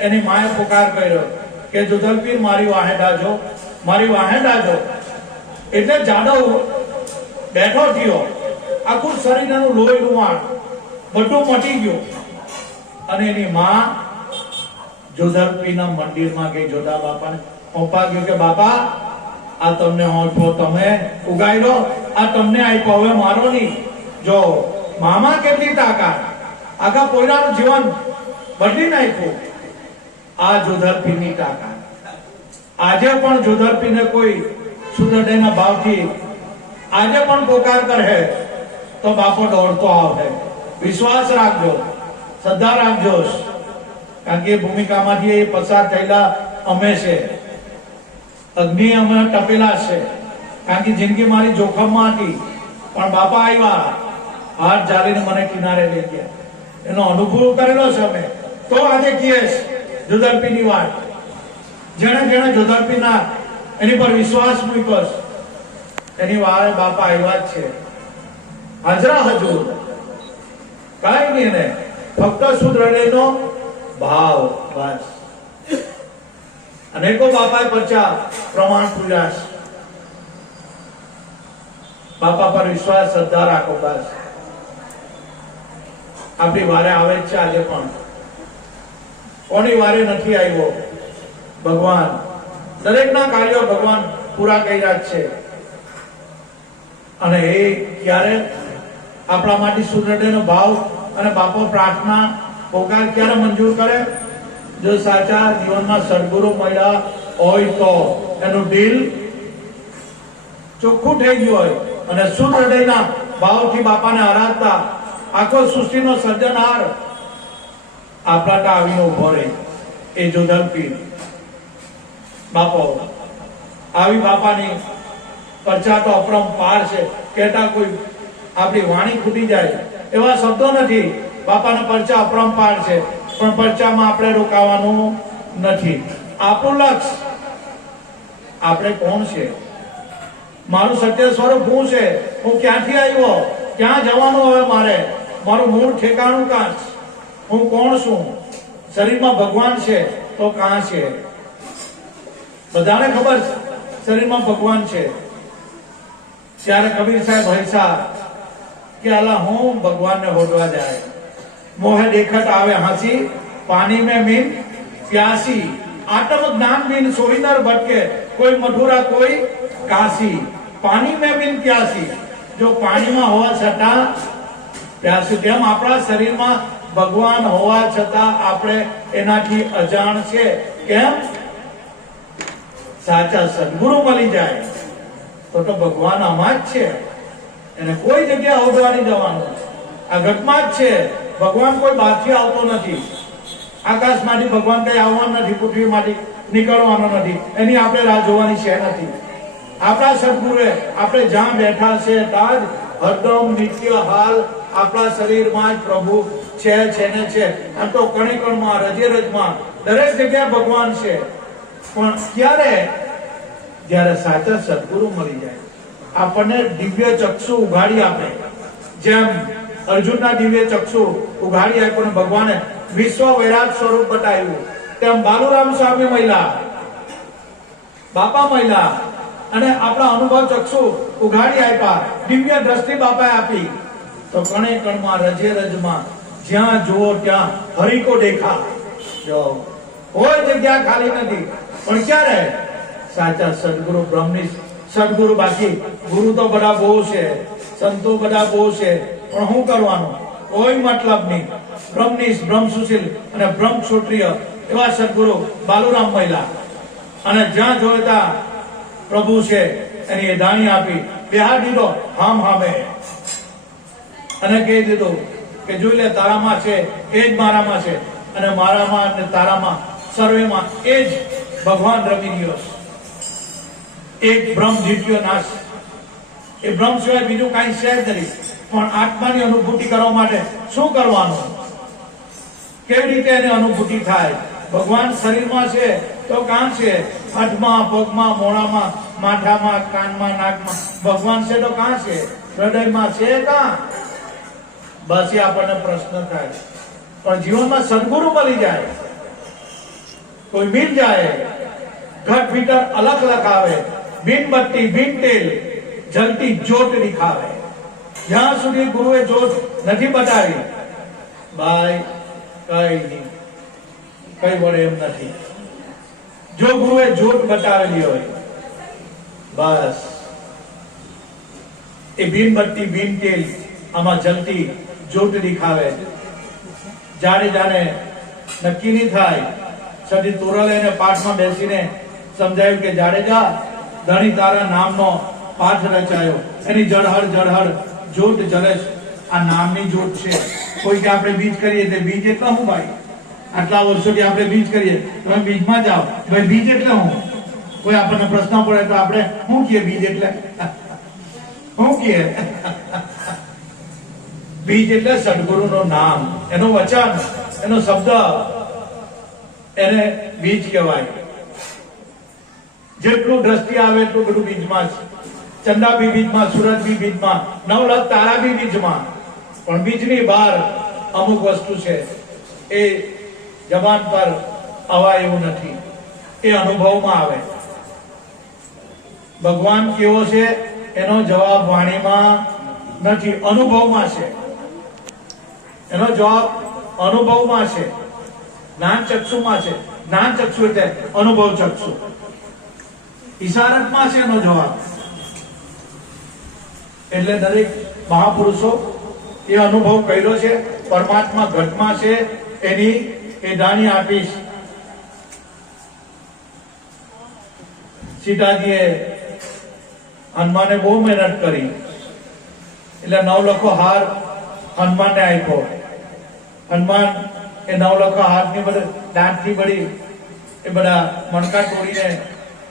એની માએ પુકાર કર્યો કે જોધરપીર મારી વાહે ડાજો, મારી વાહે ડાજો. એટલે જાદવ બેઠો થયો. આખું શરીરનું લોહી રૂવાણ બધું મટી ગયું. અને એની માં જોધરપીરના મંદિરમાં ગઈ. જોધા બાપાને પપ્પા ગયું કે બાપા આ તમને હોંઠો તમે ઉગાઈ લો, આ તમને આપ્યો, હવે મારો નહીં. જો મામા કેટલી તાકાત, આખા પોયરાનું જીવન બદલી નાખ્યું. આ જોધરપીરની તાકાત. આજે પણ જોધરપીને કોઈ સુદૃઢના ભાવથી આજે પણ પોકાર કરે તો બાપો દોડતો આવે. વિશ્વાસ રાખજો, શ્રદ્ધા રાખજો. કારણ કે એ ભૂમિકામાંથી એ પસાર થયેલા અમે છે. અગ્નિ અમે ટપેલા છે. કારણ કે જિંદગી મારી જોખમમાં હતી, પણ બાપા આવ્યા, હાથ જાળીને મને કિનારે લઈ ગયા. એનો અનુભવ કરેલો છે અમે. તો આજે કહીએ જોધરપીની વાત. જેણે જેણે જોધરપીના એની પર વિશ્વાસ મૂક્યો એની વારે બાપા આવ્યા જ છે. હાજરા હજુર કઈ નહીં, એને ફક્ત શુદ્ધ હૃદયનો ભાવ બસ. અનેકો બાપાએ પરચા પ્રમાણ પૂર્યા છે. બાપા પર વિશ્વાસ, શ્રદ્ધા રાખો બસ. આપણી વારે આવે જ છે. આજે પણ કોની વારે નથી આવ્યો? ભગવાન દરેકના કાર્યો ભગવાન પૂરા કર્યા જ છે. અને એ ક્યારે આપણા માટે સુદૃઢનો ભાવ અને બાપો પ્રાર્થના પોકાર ક્યારે મંજૂર કરે? જો સાચા જીવનમાં સદગુરુ મળ્યા હોય તો એનું દિલ ચોખ્ખું થઈ ગયું હોય અને સુદૃઢના ભાવથી બાપાને આરાધતા આખો સૃષ્ટિનો સર્જનહાર આપણા આવીને ઉભો રહે. એ જોધરપીર બાપો આવી બાપાની પરચા તો અપરંપાર છે. કહેતા કોઈ આપણી વાણી ખૂટી જાય એવા શબ્દો નથી. બાપાના પરચા અપરંપાર છે, પણ પરચામાં આપણે રોકાવાનું નથી. આપણું લક્ષ્ય આપણે કોણ છે, મારું સત્ય સ્વરૂપ શું છે, હું ક્યાંથી આવ્યો, ક્યાં જવાનું હવે મારે, મારું મૂળ ઠેકાણું કાં છે, હું કોણ છું, શરીરમાં ભગવાન છે તો કાં છે? બધાને ખબર છે શરીરમાં ભગવાન છે. ત્યારે કબીર સાહેબ હૈસા કે અલા હું ભગવાનને હોદવા જાય, મોહે દેખત આવે હાંસી, પાણી में मीन प्यासी, आत्म ज्ञान मीन सोईनर भटके, कोई मथुरा कोई काशी, पानी में मीन प्यासी, जो પાણીમાં હોવા છતાં પ્યાસી, તેમ આપણા શરીરમાં ભગવાન હોવા છતાં આપણે એનાથી અજાણ છે. કેમ? સાચા સદગુરુ મળી જાય તો ભગવાન આમાં જ છે, એને કોઈ જગ્યા હોદવા નહીં જવાનું, આ ઘટમાં જ છે. ભગવાન કોઈ બહારથી આવતો નથી, આકાશમાંથી ભગવાન કઈ આવવાનું નથી, પૃથ્વીમાંથી નીકળવાનો નથી, એની આપણે રાહ જોવાની છે નથી. આપણા સદગુરુએ આપણે જ્યાં બેઠા છે ત્યાં જ હરદમ નિત્ય હાલ આપણા શરીરમાં જ પ્રભુ છે ને છે. આમ તો કણે કણમાં, રજે રજમાં દરેક જગ્યાએ ભગવાન છે. પણ ક્યારે? જ્યારે સાચા સદગુરુ મળી જાય, આપણને દિવ્ય ચક્ષુ ઉઘાડી આપે. જેમ અર્જુનના દિવ્ય ચક્ષુ ઉઘાડી આપ્યો ને ભગવાને વિશ્વ વૈરાગ સ્વરૂપ બતાવ્યું, તેમ બાલુરામ સ્વામી મહિલા, બાપા મહિલા અને આપણા અનુભવ ચક્ષુ ઉઘાડી આપ્યા, દિવ્ય દ્રષ્ટિ બાપાએ આપી. તો કણે કણમાં, રજે રજમાં જ્યાં જુઓ ત્યાં હરિકો દેખા. જો કોઈ જગ્યા ખાલી નથી. પણ ક્યારે? સાચા સદગુરુ બ્રહ્મની સદગુરુ. બાકી ગુરુ તો બધા બહુ છે, સંતો બધા બહુ છે, પણ શું કરવાનું? કોઈ મતલબ નહીં. બ્રહ્મનિષ્ઠ, બ્રહ્મ સુશીલ અને બ્રહ્મ ક્ષત્રિય એવા સદગુરુ બાલુરામ મહિલા, અને જ્યાં જોઈતા પ્રભુ છે એની એ દાણી આપી, બેહાર દીધો હામ હામે, અને કહી દીધું કે જોઈ લે, તારામાં છે એ જ મારામાં છે, અને મારામાં અને તારામાં સર્વેમાં એ જ ભગવાન રમી રહ્યો છે. એક બ્રહ્મ જીત્યો નાશ. એ બ્રહ્મ સિવાય બીજું કાંઈ છે જ નથી. પણ આત્માની અનુભૂતિ કરવા માટે શું કરવાનું? કેવી રીતે એની અનુભૂતિ થાય? ભગવાન શરીરમાં છે તો કાં છે? હાથમાં, પગમાં, મોણામાં, માથામાં, કાનમાં, નાકમાં ભગવાન છે તો કાં છે? હૃદયમાં છે કાં? બસ એ આપણને પ્રશ્ન થાય. પણ જીવનમાં સદગુરુ મળી જાય, કોઈ મિલ જાય, ઘટ ભીતર અલગ લખાવે, બીનબત્તી બીન તેલ જલતી જ્યોત દિખાવે. જ્યાં સુધી ગુરુએ જ્યોત નથી બતાવી, ભાઈ કઈ નહીં, કઈ વડે એમ નથી. જો ગુરુએ જ્યોત બતાવેલી હોય, બસ એ બીનબત્તી બીન તેલ આમાં જલતી જ્યોત દિખાવે. જાડેજાને નક્કી નહીં થાય. સદી તોરલે એને પાઠમાં બેસીને સમજાયું કે જાડેજા, ધણી તારા નામનો પાઠ રચાયો, એની જળહળ જળહળ જ્યોત જલે છે. આ નામની જ્યોત છે. કોઈ કે આપણે બીજ કરીએ તે બીજ એટલે હું ભાઈ? આટલા વર્ષોથી આપણે બીજ કરીએ, તમે બીજમાં જાઓ, ભાઈ બીજ એટલે હું? કોઈ આપણને પ્રશ્ન પડે તો આપણે શું કહીએ? બીજ એટલે શું કહીએ? બીજ એટલે સદગુરુનું નામ, એનું વચન, એનો શબ્દ, એને બીજ કહેવાય. જેટલું દ્રષ્ટિ આવે એટલું બધું બીજમાં છે. ચંદા બી બીજમાં, સુરત બી બીજમાં, નવલખ તારા બી બીજમાં. પણ બીજની બહાર અમુક વસ્તુ છે, એ જબાન પર અવાય એવું નથી, એ અનુભવમાં આવે. ભગવાન કેવો છે એનો જવાબ વાણીમાં નથી, અનુભવમાં છે. એનો જવાબ અનુભવમાં છે, જ્ઞાન ચક્ષુમાં છે. જ્ઞાન ચક્ષુ એટલે અનુભવ ચક્ષુ. ઈશારતમાં છે એનો જવાબ. એટલે દરેક મહાપુરુષો એ અનુભવ કર્યો છે. પરમાત્મા ઘટમાં છે, એની એ દાણી આપીશ. સીતાજીએ હનુમાને બહુ મહેનત કરી, એટલે 9 લખો હાર હનુમાનને આપ્યો. હનુમાન એ 9 લખો હારની બધી દાંતથી બળી એ બધા મણકા તોડીને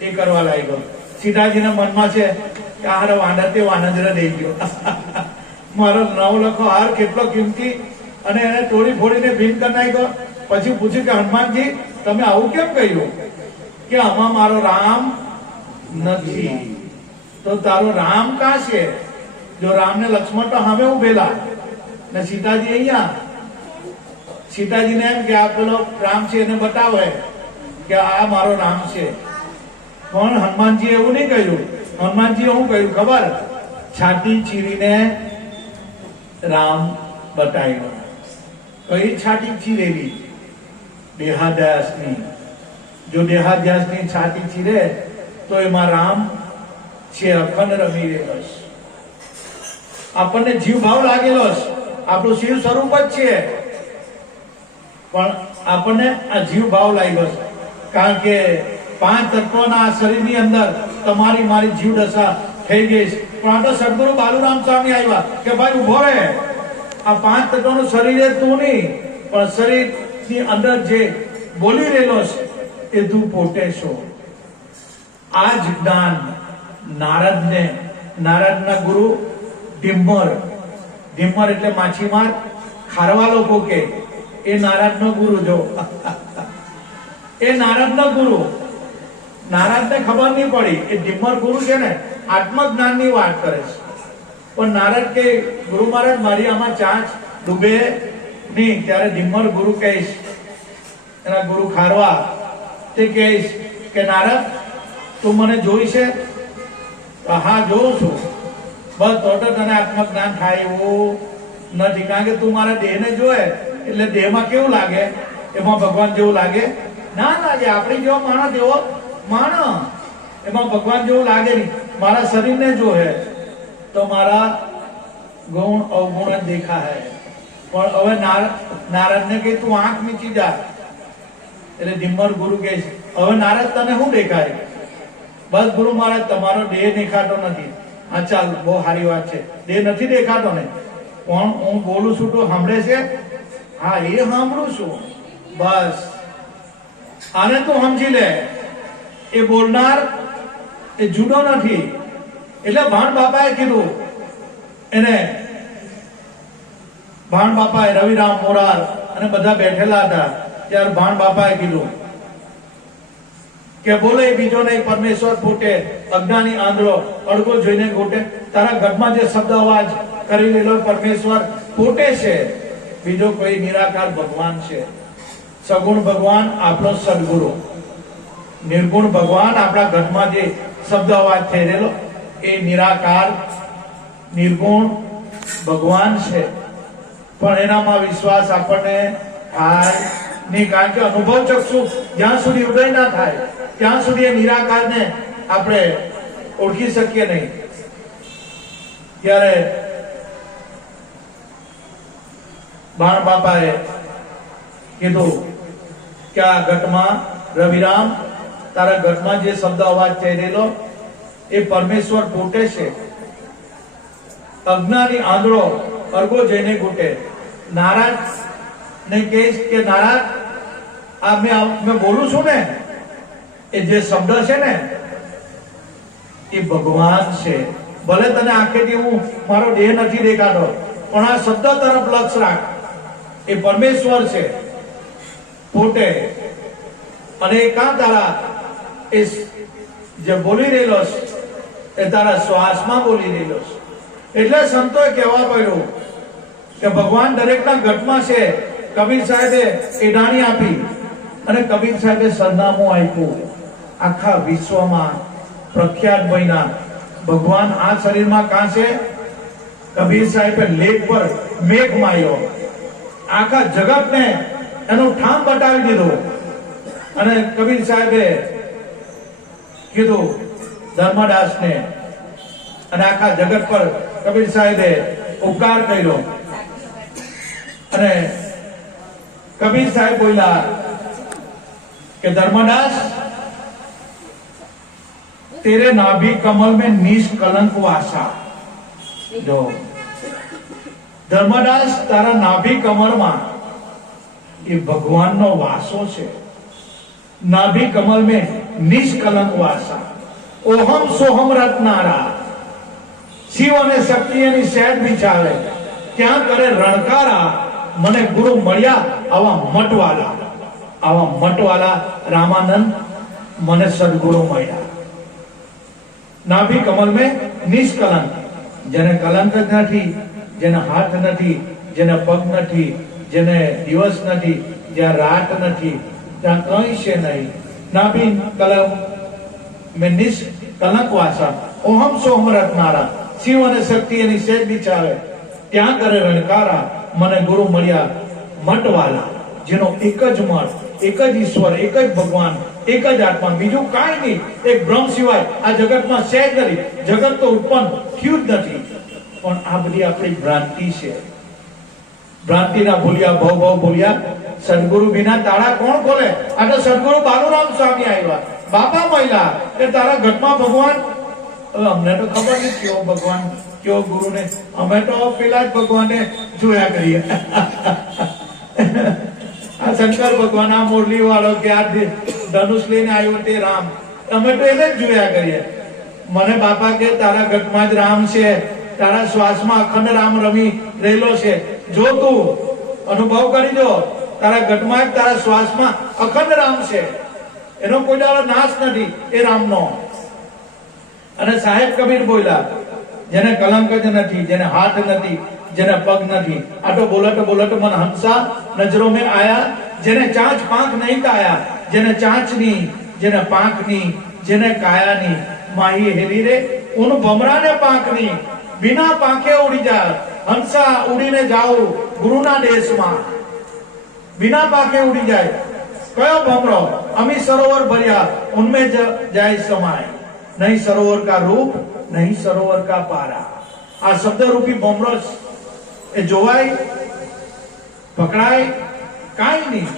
એ કરવા લાગ્યો. સીતાજીના મનમાં છે કે આ વાંદર તે વાનંદર દઈ ગયો. મારો 9 લખો હાર કેટલો કિંમતી, અને એને તોડી ફોડીને ભીન કરી નાખ્યો. પછી પૂછ્યું કે હનુમાનજી તમે આવું કેમ કહ્યું? કે આમાં મારો રામ નથી. તો તારો રામ કાં છે? જો રામ ને લક્ષ્મણ તો સામે ઉભેલા ને સીતાજી અહીંયા. સીતાજીને એમ કે આ પેલો રામ છે એને બતાવે કે આ મારો રામ છે. પણ હનુમાનજી એવું નહીં કહ્યું. હનુમાનજી શું કહ્યું ખબર? છાતી ચીરીને રામ બતાવ્યો. કઈ છાતી ચીરેલી? દેહાધ્યાસની. જો દેહાધ્યાસની છાતી ચીરે તો એમાં રામ છે અખંડ રમી રહેલો છે. આપણને જીવ ભાવ લાગેલો છે, આપણું શિવ સ્વરૂપ જ છે, પણ આપણને આ જીવ ભાવ લાગ્યો છે. કારણ કે 5 તત્વોના આ શરીરની અંદર તમારી મારી જીવ દશા થઈ ગઈ છે. પણ આ તો સદગુરુ બાલુરામ સ્વામી આવ્યા કે ભાઈ ઉભો રહે, આ 5 તત્વોનું શરીર એ તું નહીં, પણ શરીરની અંદર જે બોલી રહેલો છે એ તું પોતે છો. આ જ જ્ઞાન નારદના ગુરુ ઢીમ્મર એટલે માછીમાર, ખારવા લોકો કે એ નારદનો ગુરુ. જો એ નારદનો ગુરુ, નારદને ખબર નહીં પડી એ ઢીમ્મર ગુરુ છે ને આત્મજ્ઞાનની વાત કરે છે. પણ નારદ કે ગુરુ મહારાજ મારી આમાં ચાંચ ડૂબે નહીં. ત્યારે ઢીમ્મર ગુરુ કહીશ, એના ગુરુ ખારવા તે કહીશ કે નારદ તું મને જોઈ છે? હા જોઉં છું. બસ તો તને આત્મજ્ઞાન થાય એવું નથી. કારણ કે તું મારા દેહને જોએ એટલે દેહમાં કેવું લાગે? એમાં ભગવાન જેવું લાગે ના લાગે. આપણી જેવો માણસ એવો માણસ, એમાં ભગવાન જેવું લાગે નહીં. મારા શરીરને જોહે તો મારા ગુણ અવગુણ જ દેખાય. પણ હવે નારદને કહે તું આંખ મીચી જા. એટલે ઢીમ્મર ગુરુ કહે છે હવે નારદ તને શું દેખાય? બસ ગુરુ મહારાજ તમારો દેહ દેખાતો નથી. હા ચાલ, બહુ સારી વાત છે, દેહ નથી દેખાતો ને, પણ હું બોલું છું તો સાંભળે છે? હા એ સાંભળું છું. બસ આને તું સમજી લે, એ બોલનાર એ જુદો નથી. એટલે ભાણ બાપાએ કીધું એને, ભાણ બાપાએ રવિરામ મોરાર અને બધા બેઠેલા હતા ત્યારે ભાણ બાપાએ કીધું કે બોલે બીજો નહીં પરમેશ્વર ફૂટે, અજ્ઞાની આંધળો અડગો જોઈને ઘૂટે. તારા ઘરમાં જે શબ્દ અવાજ કરી લેલો પરમેશ્વર ફૂટે છે, બીજો કોઈ નિરાકાર ભગવાન છે. સગુણ ભગવાન આપણો સદગુરુ, નિર્ગુણ ભગવાન આપણા ઘરમાં જે શબ્દ અવાજ થઈ રહેલો એ નિરાકાર નિર્ગુણ ભગવાન છે. પણ એનામાં વિશ્વાસ આપણને થાય નહીં. કારણ કે અનુભવ ચક્ષુ જ્યાં સુધી ઉદય ના થાય ત્યાં સુધી એ નિરાકારને આપણે ઓળખી શકીએ નહીં. ત્યારે બાણ બાપાએ કીધું કે આ ઘટમાં રવિરામ તારા ઘટમાં જે શબ્દ અવાજ થઈ રહેલો એ પરમેશ્વર પોતે છે. અજ્ઞાની આંધળો અર્ગો જઈને ઘૂટે. નારાજ ને કહીશ કે નારાજ આ મેં બોલું છું ને એ જે શબ્દ છે ને એ ભગવાન છે. ભલે તને આંખેથી હું મારો દેહ નથી દેખાતો, પણ આ શબ્દ તરફ લક્ષ રાખ, એ પરમેશ્વર છે પોતે. અને એ કાં તારા એ જે બોલી રહેલો એ તારા શ્વાસમાં બોલી રહેલો છે. એટલે સંતોએ કહેવા પડ્યું કે ભગવાન દરેકના ઘટમાં છે. કબીર સાહેબે એડાણી આપી અને કબીર સાહેબે સરનામું આપ્યું. આખા વિશ્વમાં પ્રખ્યાત બન્યા ભગવાન આ શરીરમાં કાં છે? કબીર સાહેબે લેખ પર મેઘ માર્યો, આખા જગતને એનું ઠામ બતાવી દીધું. અને કબીર સાહેબે કીધું ધર્મદાસને, અને આખા જગત પર કબીર સાહેબે ઉપકાર કર્યો. અને કબીર સાહેબ બોલ્યા કે ધર્મદાસ तेरे नाभि कमल में निष्कलंक वासा. जो धर्मदास तारा नाभि कमल में ये भगवान नो वासो छे. नाभि कमल में निष्कलंक वासा. ओहम सोहम रत्नारा. शिव અને શક્તિ એની સેટ બિછાવે ત્યાં કરે રણકારા. મને ગુરુ મળ્યા આવા મટવાલા રામાનંદ મને સદગુરુ મળ્યા. નાભી કમલ में નિષ્કલંક. જેને કલંક જ નથી, જેને હાથ નથી, જેને પગ નથી, જેને દિવસ નથી, જ્યાં રાત નથી, ત્યાં કંઈ છે નહીં. નાભી કલમ में નિષ્કલંક વાસા. ઓહમ સોહમ રત્નારા. શિવ અને શક્તિ એની સેજ બિછાવે ત્યાં કરે રણકારા, મને ગુરુ મળ્યા મટવાલા, જેનો એક જ મઠ, એક જ ઈશ્વર, એક જ ભગવાન, એક જ આત્મા, બીજું કાંઈ નહીં. એક બ્રહ્મ સિવાય આ જગતમાં છે જ નથી. જગત તો ઉત્પન્ન થયું જ નથી. પણ આ બધી આપણી ભ્રાંતિ છે. ભ્રાંતિના ભૂલ્યા ભવ ભવ ભૂલ્યા, સદગુરુ વિના તાળા કોણ ખોલે? આ તો સદગુરુ બાલુરામ સ્વામી આવ્યા, બાપા મહિલા કે તારા ઘટમાં ભગવાન. અમને તો ખબર નહીં કેવો ભગવાન કેવો ગુરુ ને, અમે તો પેલા જ ભગવાને જોયા કરીએ. આ શંકર ભગવાન, આ મુરલી વાળો કે આ ધનુષ લઈને આવ્યો તે રામ, અમે તો એને જ જોયા કરીએ. મને બાપા કે તારા ઘટમાં જ રામ છે, તારા શ્વાસમાં અખંડ રામ રમી રહેલો છે. જો તું અનુભવ કરી જો, તારા ઘટમાં તારા શ્વાસમાં અખંડ રામ છે, એનો કોઈ દાડો નાશ નથી એ રામનો. અને સાહેબ કબીર બોલ્યા, જેને કલંક જ નથી, જેને હાથ નથી, જેને પગ નથી, આ તો બોલત બોલત મન હંસા નજરો મેં આયા, જેને ચાંચ પાંખ નહીં કાયા, જેને ચાંચની, જેને પાંખની, જેને કાયાની, માહી હેરી રે ઉન ભમરાને પાંખની, बिना પાંખે ઉડી જાય. હંસા ઉડીને જાઓ ગુરુના દેશમાં, बिना પાંખે ઉડી જાય. કયો ભમરો? અમી સરોવર ભર્યા ઉનમે જાય સમાય, નહીં સરોવર કા રૂપ, નહીં સરોવર કા પારા. આ શબ્દ રૂપી ભમરો એ જોવાય, પકડાય કાંઈ નહીં.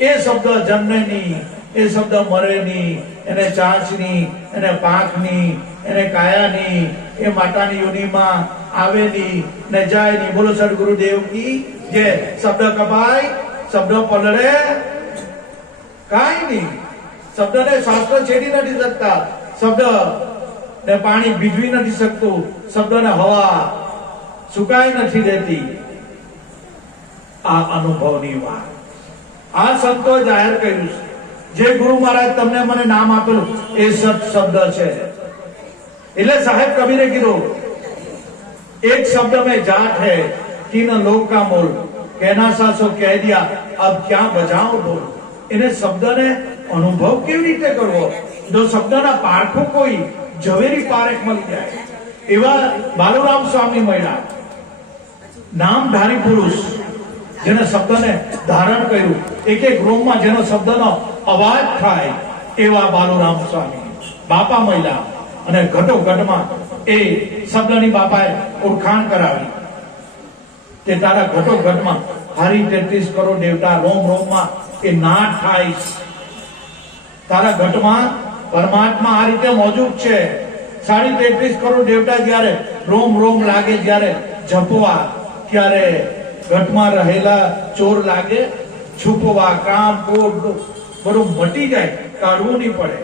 એ શબ્દ જન્મે નહીં, એ શબ્દ મરે નહીં, એને ચાંચ નહીં, એને પાંખ નહીં, એને કાયા નહીં, એ માતાની યોનિમાં આવે નહીં ને જાય નહીં. બોલો સદગુરુ દેવ કી જય. શબ્દ કપાય, શબ્દ પલળે કાંઈ નહીં. શબ્દને શાસ્ત્ર છેડી નથી શકતા, શબ્દ ને પાણી ભીજવી નથી શકતું, શબ્દને હવા સુકાઈ નથી દેતી. આ અનુભવની વાત આ સંતો જાહેર કર્યું છે. જે ગુરુ મહારાજ તમને મને નામ આપેલું એ સત શબ્દ છે. એટલે સાહેબ કબીરે કીધું, एक शब्द में जाट है तीन लोग का मोल, कहना सासो कह दिया अब क्या बजाओ बोल. એને શબ્દને અનુભવ કેવી રીતે કરવો? જો શબ્દના પાઠો કોઈ ઝવેરી પારેખ મળી જાય એવા બાલુરામ સ્વામી મળ્યા, નામધારી પુરુષ, જેને શબ્દને ધારણ કર્યું, એક એક રોમમાં જેનો શબ્દનો અવાજ થાય એવા બાલુરામ સ્વામી બાપા મળ્યા. અને ઘટોઘટમાં એ શબ્દની બાપાએ ઓળખાણ કરાવી તે તારા ઘટોઘટમાં હારી 33 કરોડ દેવતા રોમ રોમમાં એ નાટ થાય. તારા ઘટમાં પરમાત્મા આ રીતે મોજૂદ છે. 33.5 કરોડ દેવતા જ્યારે રોમ રોમ લાગે, જ્યારે જપવા, ત્યારે ઘટમાં રહેલા ચોર લાગે છુપવા, કામ ક્રોધ બધું મટી જાય, કાઢવું નહીં પડે.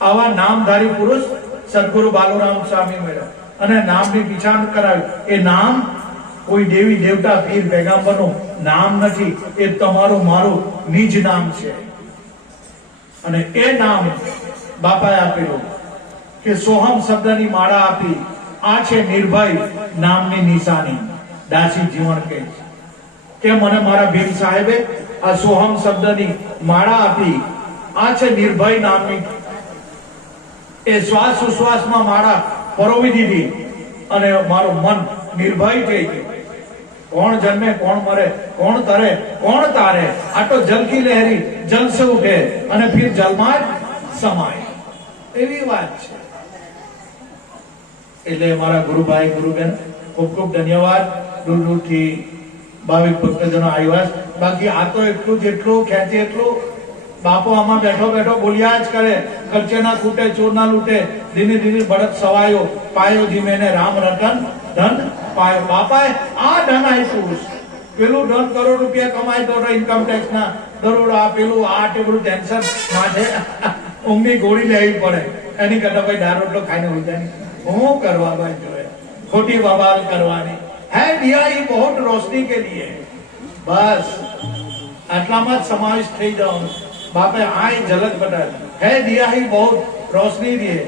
આવા નામધારી પુરુષ સદગુરુ બાલુરામ સ્વામી મળ્યા અને નામની પીછાણ કરાવી. એ નામ કોઈ દેવી દેવતા પીર પેગામ્બરનું નામ નથી, એ તમારું મારું નિજ નામ છે. અને એ નામ બાપાએ આપેલું કે સોહમ શબ્દની માળા આપી, આ છે નિર્ભય નામની નિશાની. દાસી જીવન કહે છે કે મને મારા ભીમ સાહેબે આ સોહમ શબ્દની માળા આપી, આ છે નિર્ભય નામની. એ શ્વાસ ઉશ્વાસમાં માળા પરોવી દીધી અને મારું મન નિર્ભય થઈ ગયું. કોણ જન્મે, કોણ મરે, કોણ તરે, કોણ તારે, આ તો જલ કી લહેરી જલ સે ઉઠે અને ફિર જલમાં જ સમાય, એવી વાત છે. એટલે મારા ગુરુભાઈ ગુરુબેન ખૂબ ખૂબ ધન્યવાદ. દૂર દૂરથી ભાવિક ભક્તજનો આવ્યા. બાકી આ તો એટલું જેટલું ખેંચે એટલું બાપો આમાં બેઠો બેઠો બોલ્યા જ કરે. ખર્ચે ના ખૂટે, ચોર ના લૂટે, ધીમે ધીમે બળદ સવાયો, પાયો ધીમે ને રામ રતન ધન પાયો. બાપાએ આ ધન આપ્યું. પેલું ધન કરોડ રૂપિયા કમાય તો ઇન્કમ ટેક્સ ના દરોડ, આ પેલું આ ટેબલું ટેન્શન માથે ઊંઘની ગોળી લેવી પડે. એની કરતા ભાઈ દાળ રોટલો ખાઈને હોઈ જાય. હું કરવા ભાઈ જોયે ખોટી બબાલ કરવાની. હે દિયા ये बहुत रोशनी के लिए, બસ આટલામાં જ સમાવેશ થઈ જવાનું. બાપે આ ઝલક બતાવી, હે દિયા ही बहुत रोशनी दिए.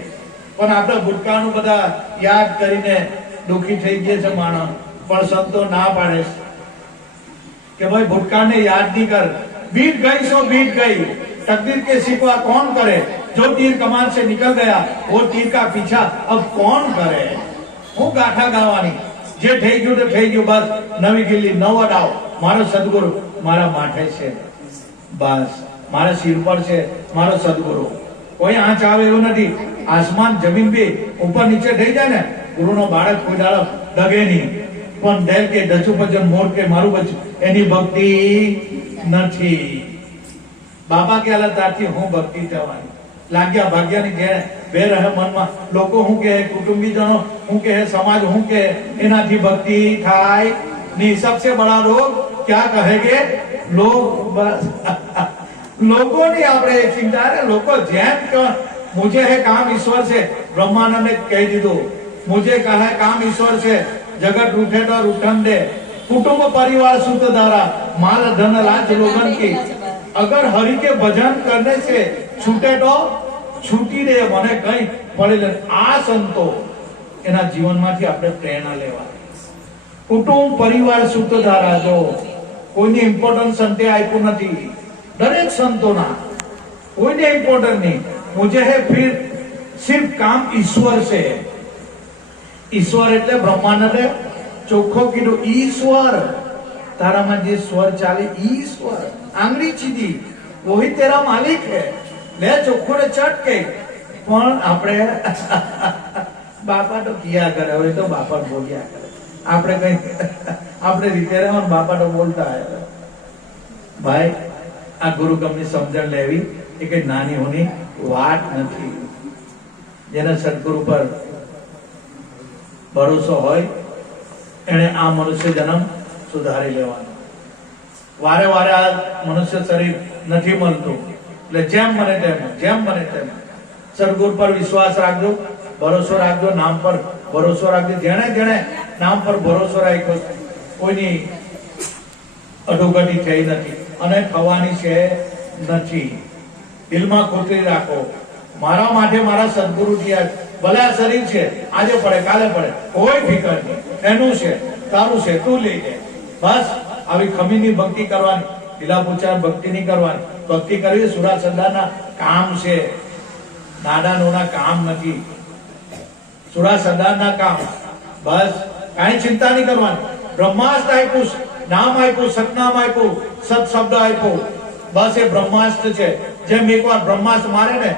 પણ આપણે ભૂતકાળનું બધા યાદ કરીને દુખી થઈ ગયા છે માણસ. પણ સંતો ના પાડે કે ભાઈ ભૂતકાળને યાદ નહીં કર. बीत गई सो बीत गई, तकदीर के सिवा कौन करे, जो तीर कमान से निकल गया वो तीर का पीछा अब कौन करे. હું ગાથા ગાવાની, જે થઈ ગયું તો થઈ ગયું, બસ નવી ગિલ્લી નવો ડાવ. મારો સદગુરુ મારા માથે છે, બસ મારા શિર પર છે મારો સદગુરુ. કોઈ આંચ આવે એવું નથી. આસમાન જમીન બી ઉપર નીચે થઈ જાય ને, ગુરુનો બાળક કોઈ દાડો ડગે નહીં. પણ દેલ કે ડચું ભજન મોર કે મારું બચ્ચું, એની ભક્તિ નથી. બાપા કે અલગ તારથી હું ભક્તિ થવાની. લાગ્યા ભાગ્યાની ઘેર બે રહે મનમાં. લોકો હું કહે, કુટુંબીજનો હું કહે, સમાજ હું કહે, એનાથી ભક્તિ થાય નહીં. સબસે બડા રોગ ક્યાં કહેગે લોગ. બસ લોકોની આપણે ચિંતા રે. લોકો જેમ કે મુझे है काम ईश्वर से, ब्रह्मानंद ने कह દીધું. मुझे कहा काम ईश्वर से, जगत रूठे तो रूठन दे. कुटुंब परिवार सुत धारा, माल धन लाज लोगन की. अगर हरि के भजन करने से छूटे तो छूटी दे, મને કઈ પડે. આ સંતો એના જીવનમાંથી આપણે પ્રેરણા લેવા. કુટુંબ પરિવાર સુત ધારા, જો કોઈને ઇમ્પોર્ટન્સ સંતે આપ્યું નથી. દરેક સંતોના કોઈને ઇમ્પોર્ટન્ટ નહીં. मुझे है फिर सिर्फ काम ईश्वर से. ईश्वर એટલે બ્રહ્માનંદે ચોખ્ખો કીધું, ઈશ્વર તારામાં જે સ્વર ચાલે, ઈશ્વર આંગળી ચીધી વહી તેરા માલિક હે. લે ચોખ્ખો ને ચટ કે. પણ આપણે બાપા તો કિયા કરે, હવે તો બાપા બોલ્યા કરે. આપણે કઈ આપણે રીતે રહેવાનું, બાપા તો બોલતા આવે. ભાઈ આ ગુરુ ગમની સમજણ લેવી એ કઈ નાની હોની વાત નથી. જેને સદગુરુ પર ભરોસો હોય એને આ મનુષ્ય જન્મ સુધારી લેવાનો. વારે વારે આ મનુષ્ય શરીર નથી મળતું, એટલે જેમ બને તેમ સદગુરુ પર વિશ્વાસ રાખજો, ભરોસો રાખજો, નામ પર ભરોસો રાખજો. જેણે જેણે નામ પર ભરોસો રાખ્યો કોઈની અધોગતિ થઈ નથી અને થવાની છે નથી. દિલમાં ખોતરી રાખો, મારા માટે મારા સદગુરુ ભલે આ શરીર છે, આજે પડે કાલે પડે, કોઈ ફિકર નહીં. એનું છે, તારું છે, તું લઈ લે. બસ આવી ખમીની ભક્તિ કરવાની, લીલા પૂછાર ભક્તિ નહીં કરવાની. ભક્તિ કરવી સુરા સરદારના કામ છે, નાના નોના કામ નથી. સુરા સરદારના કામ. બસ કાંઈ ચિંતા નહીં કરવાની. બ્રહ્માસ્ત્ર આપ્યું, નામ આપ્યું, સતનામ આપ્યું, સત શબ્દ આપ્યો. બસ એ બ્રહ્માસ્ત્ર છે. જેમ એકવાર બ્રહ્માસ્ત્ર મારે ને,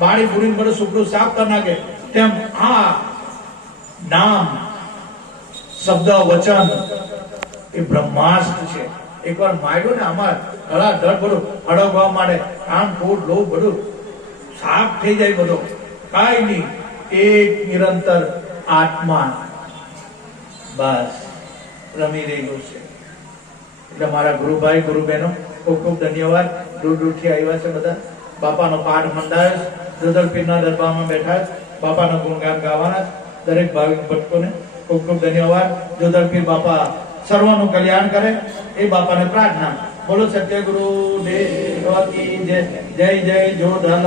બાળી પૂરી બધું શુક્ર સાફ કરી નાખે, તેમ આ નામ શબ્દ વચન એ બ્રહ્માસ્ત્ર છે. એકવાર માર્યો ને, આમાં ધડા ધડ બધું હડકવા માંડે, આમ કોટ લો બધું સાફ થઈ જાય. બધો કાઈ નહીં, એક નિરંતર આત્મા બસ રમી રહેલું છે. એટલે મારા ગુરુભાઈ ગુરુ બહેનો ખૂબ ખૂબ ધન્યવાદ. દૂર દૂરથી આવ્યા છે બધા. બાપાનો પાઠ મંડાયો, જદલપીરના દરબારમાં બેઠા, બાપાનો ગુણગાન ગાવાના. દરેક ભાવિક ભક્તોને ખૂબ ખૂબ ધન્યવાદ. જોધલપીર બાપા સર્વનું કલ્યાણ કરે એ બાપાને પ્રાર્થના. બોલો સત્યગુરુ દેવ કી જય. જય જય જોધલ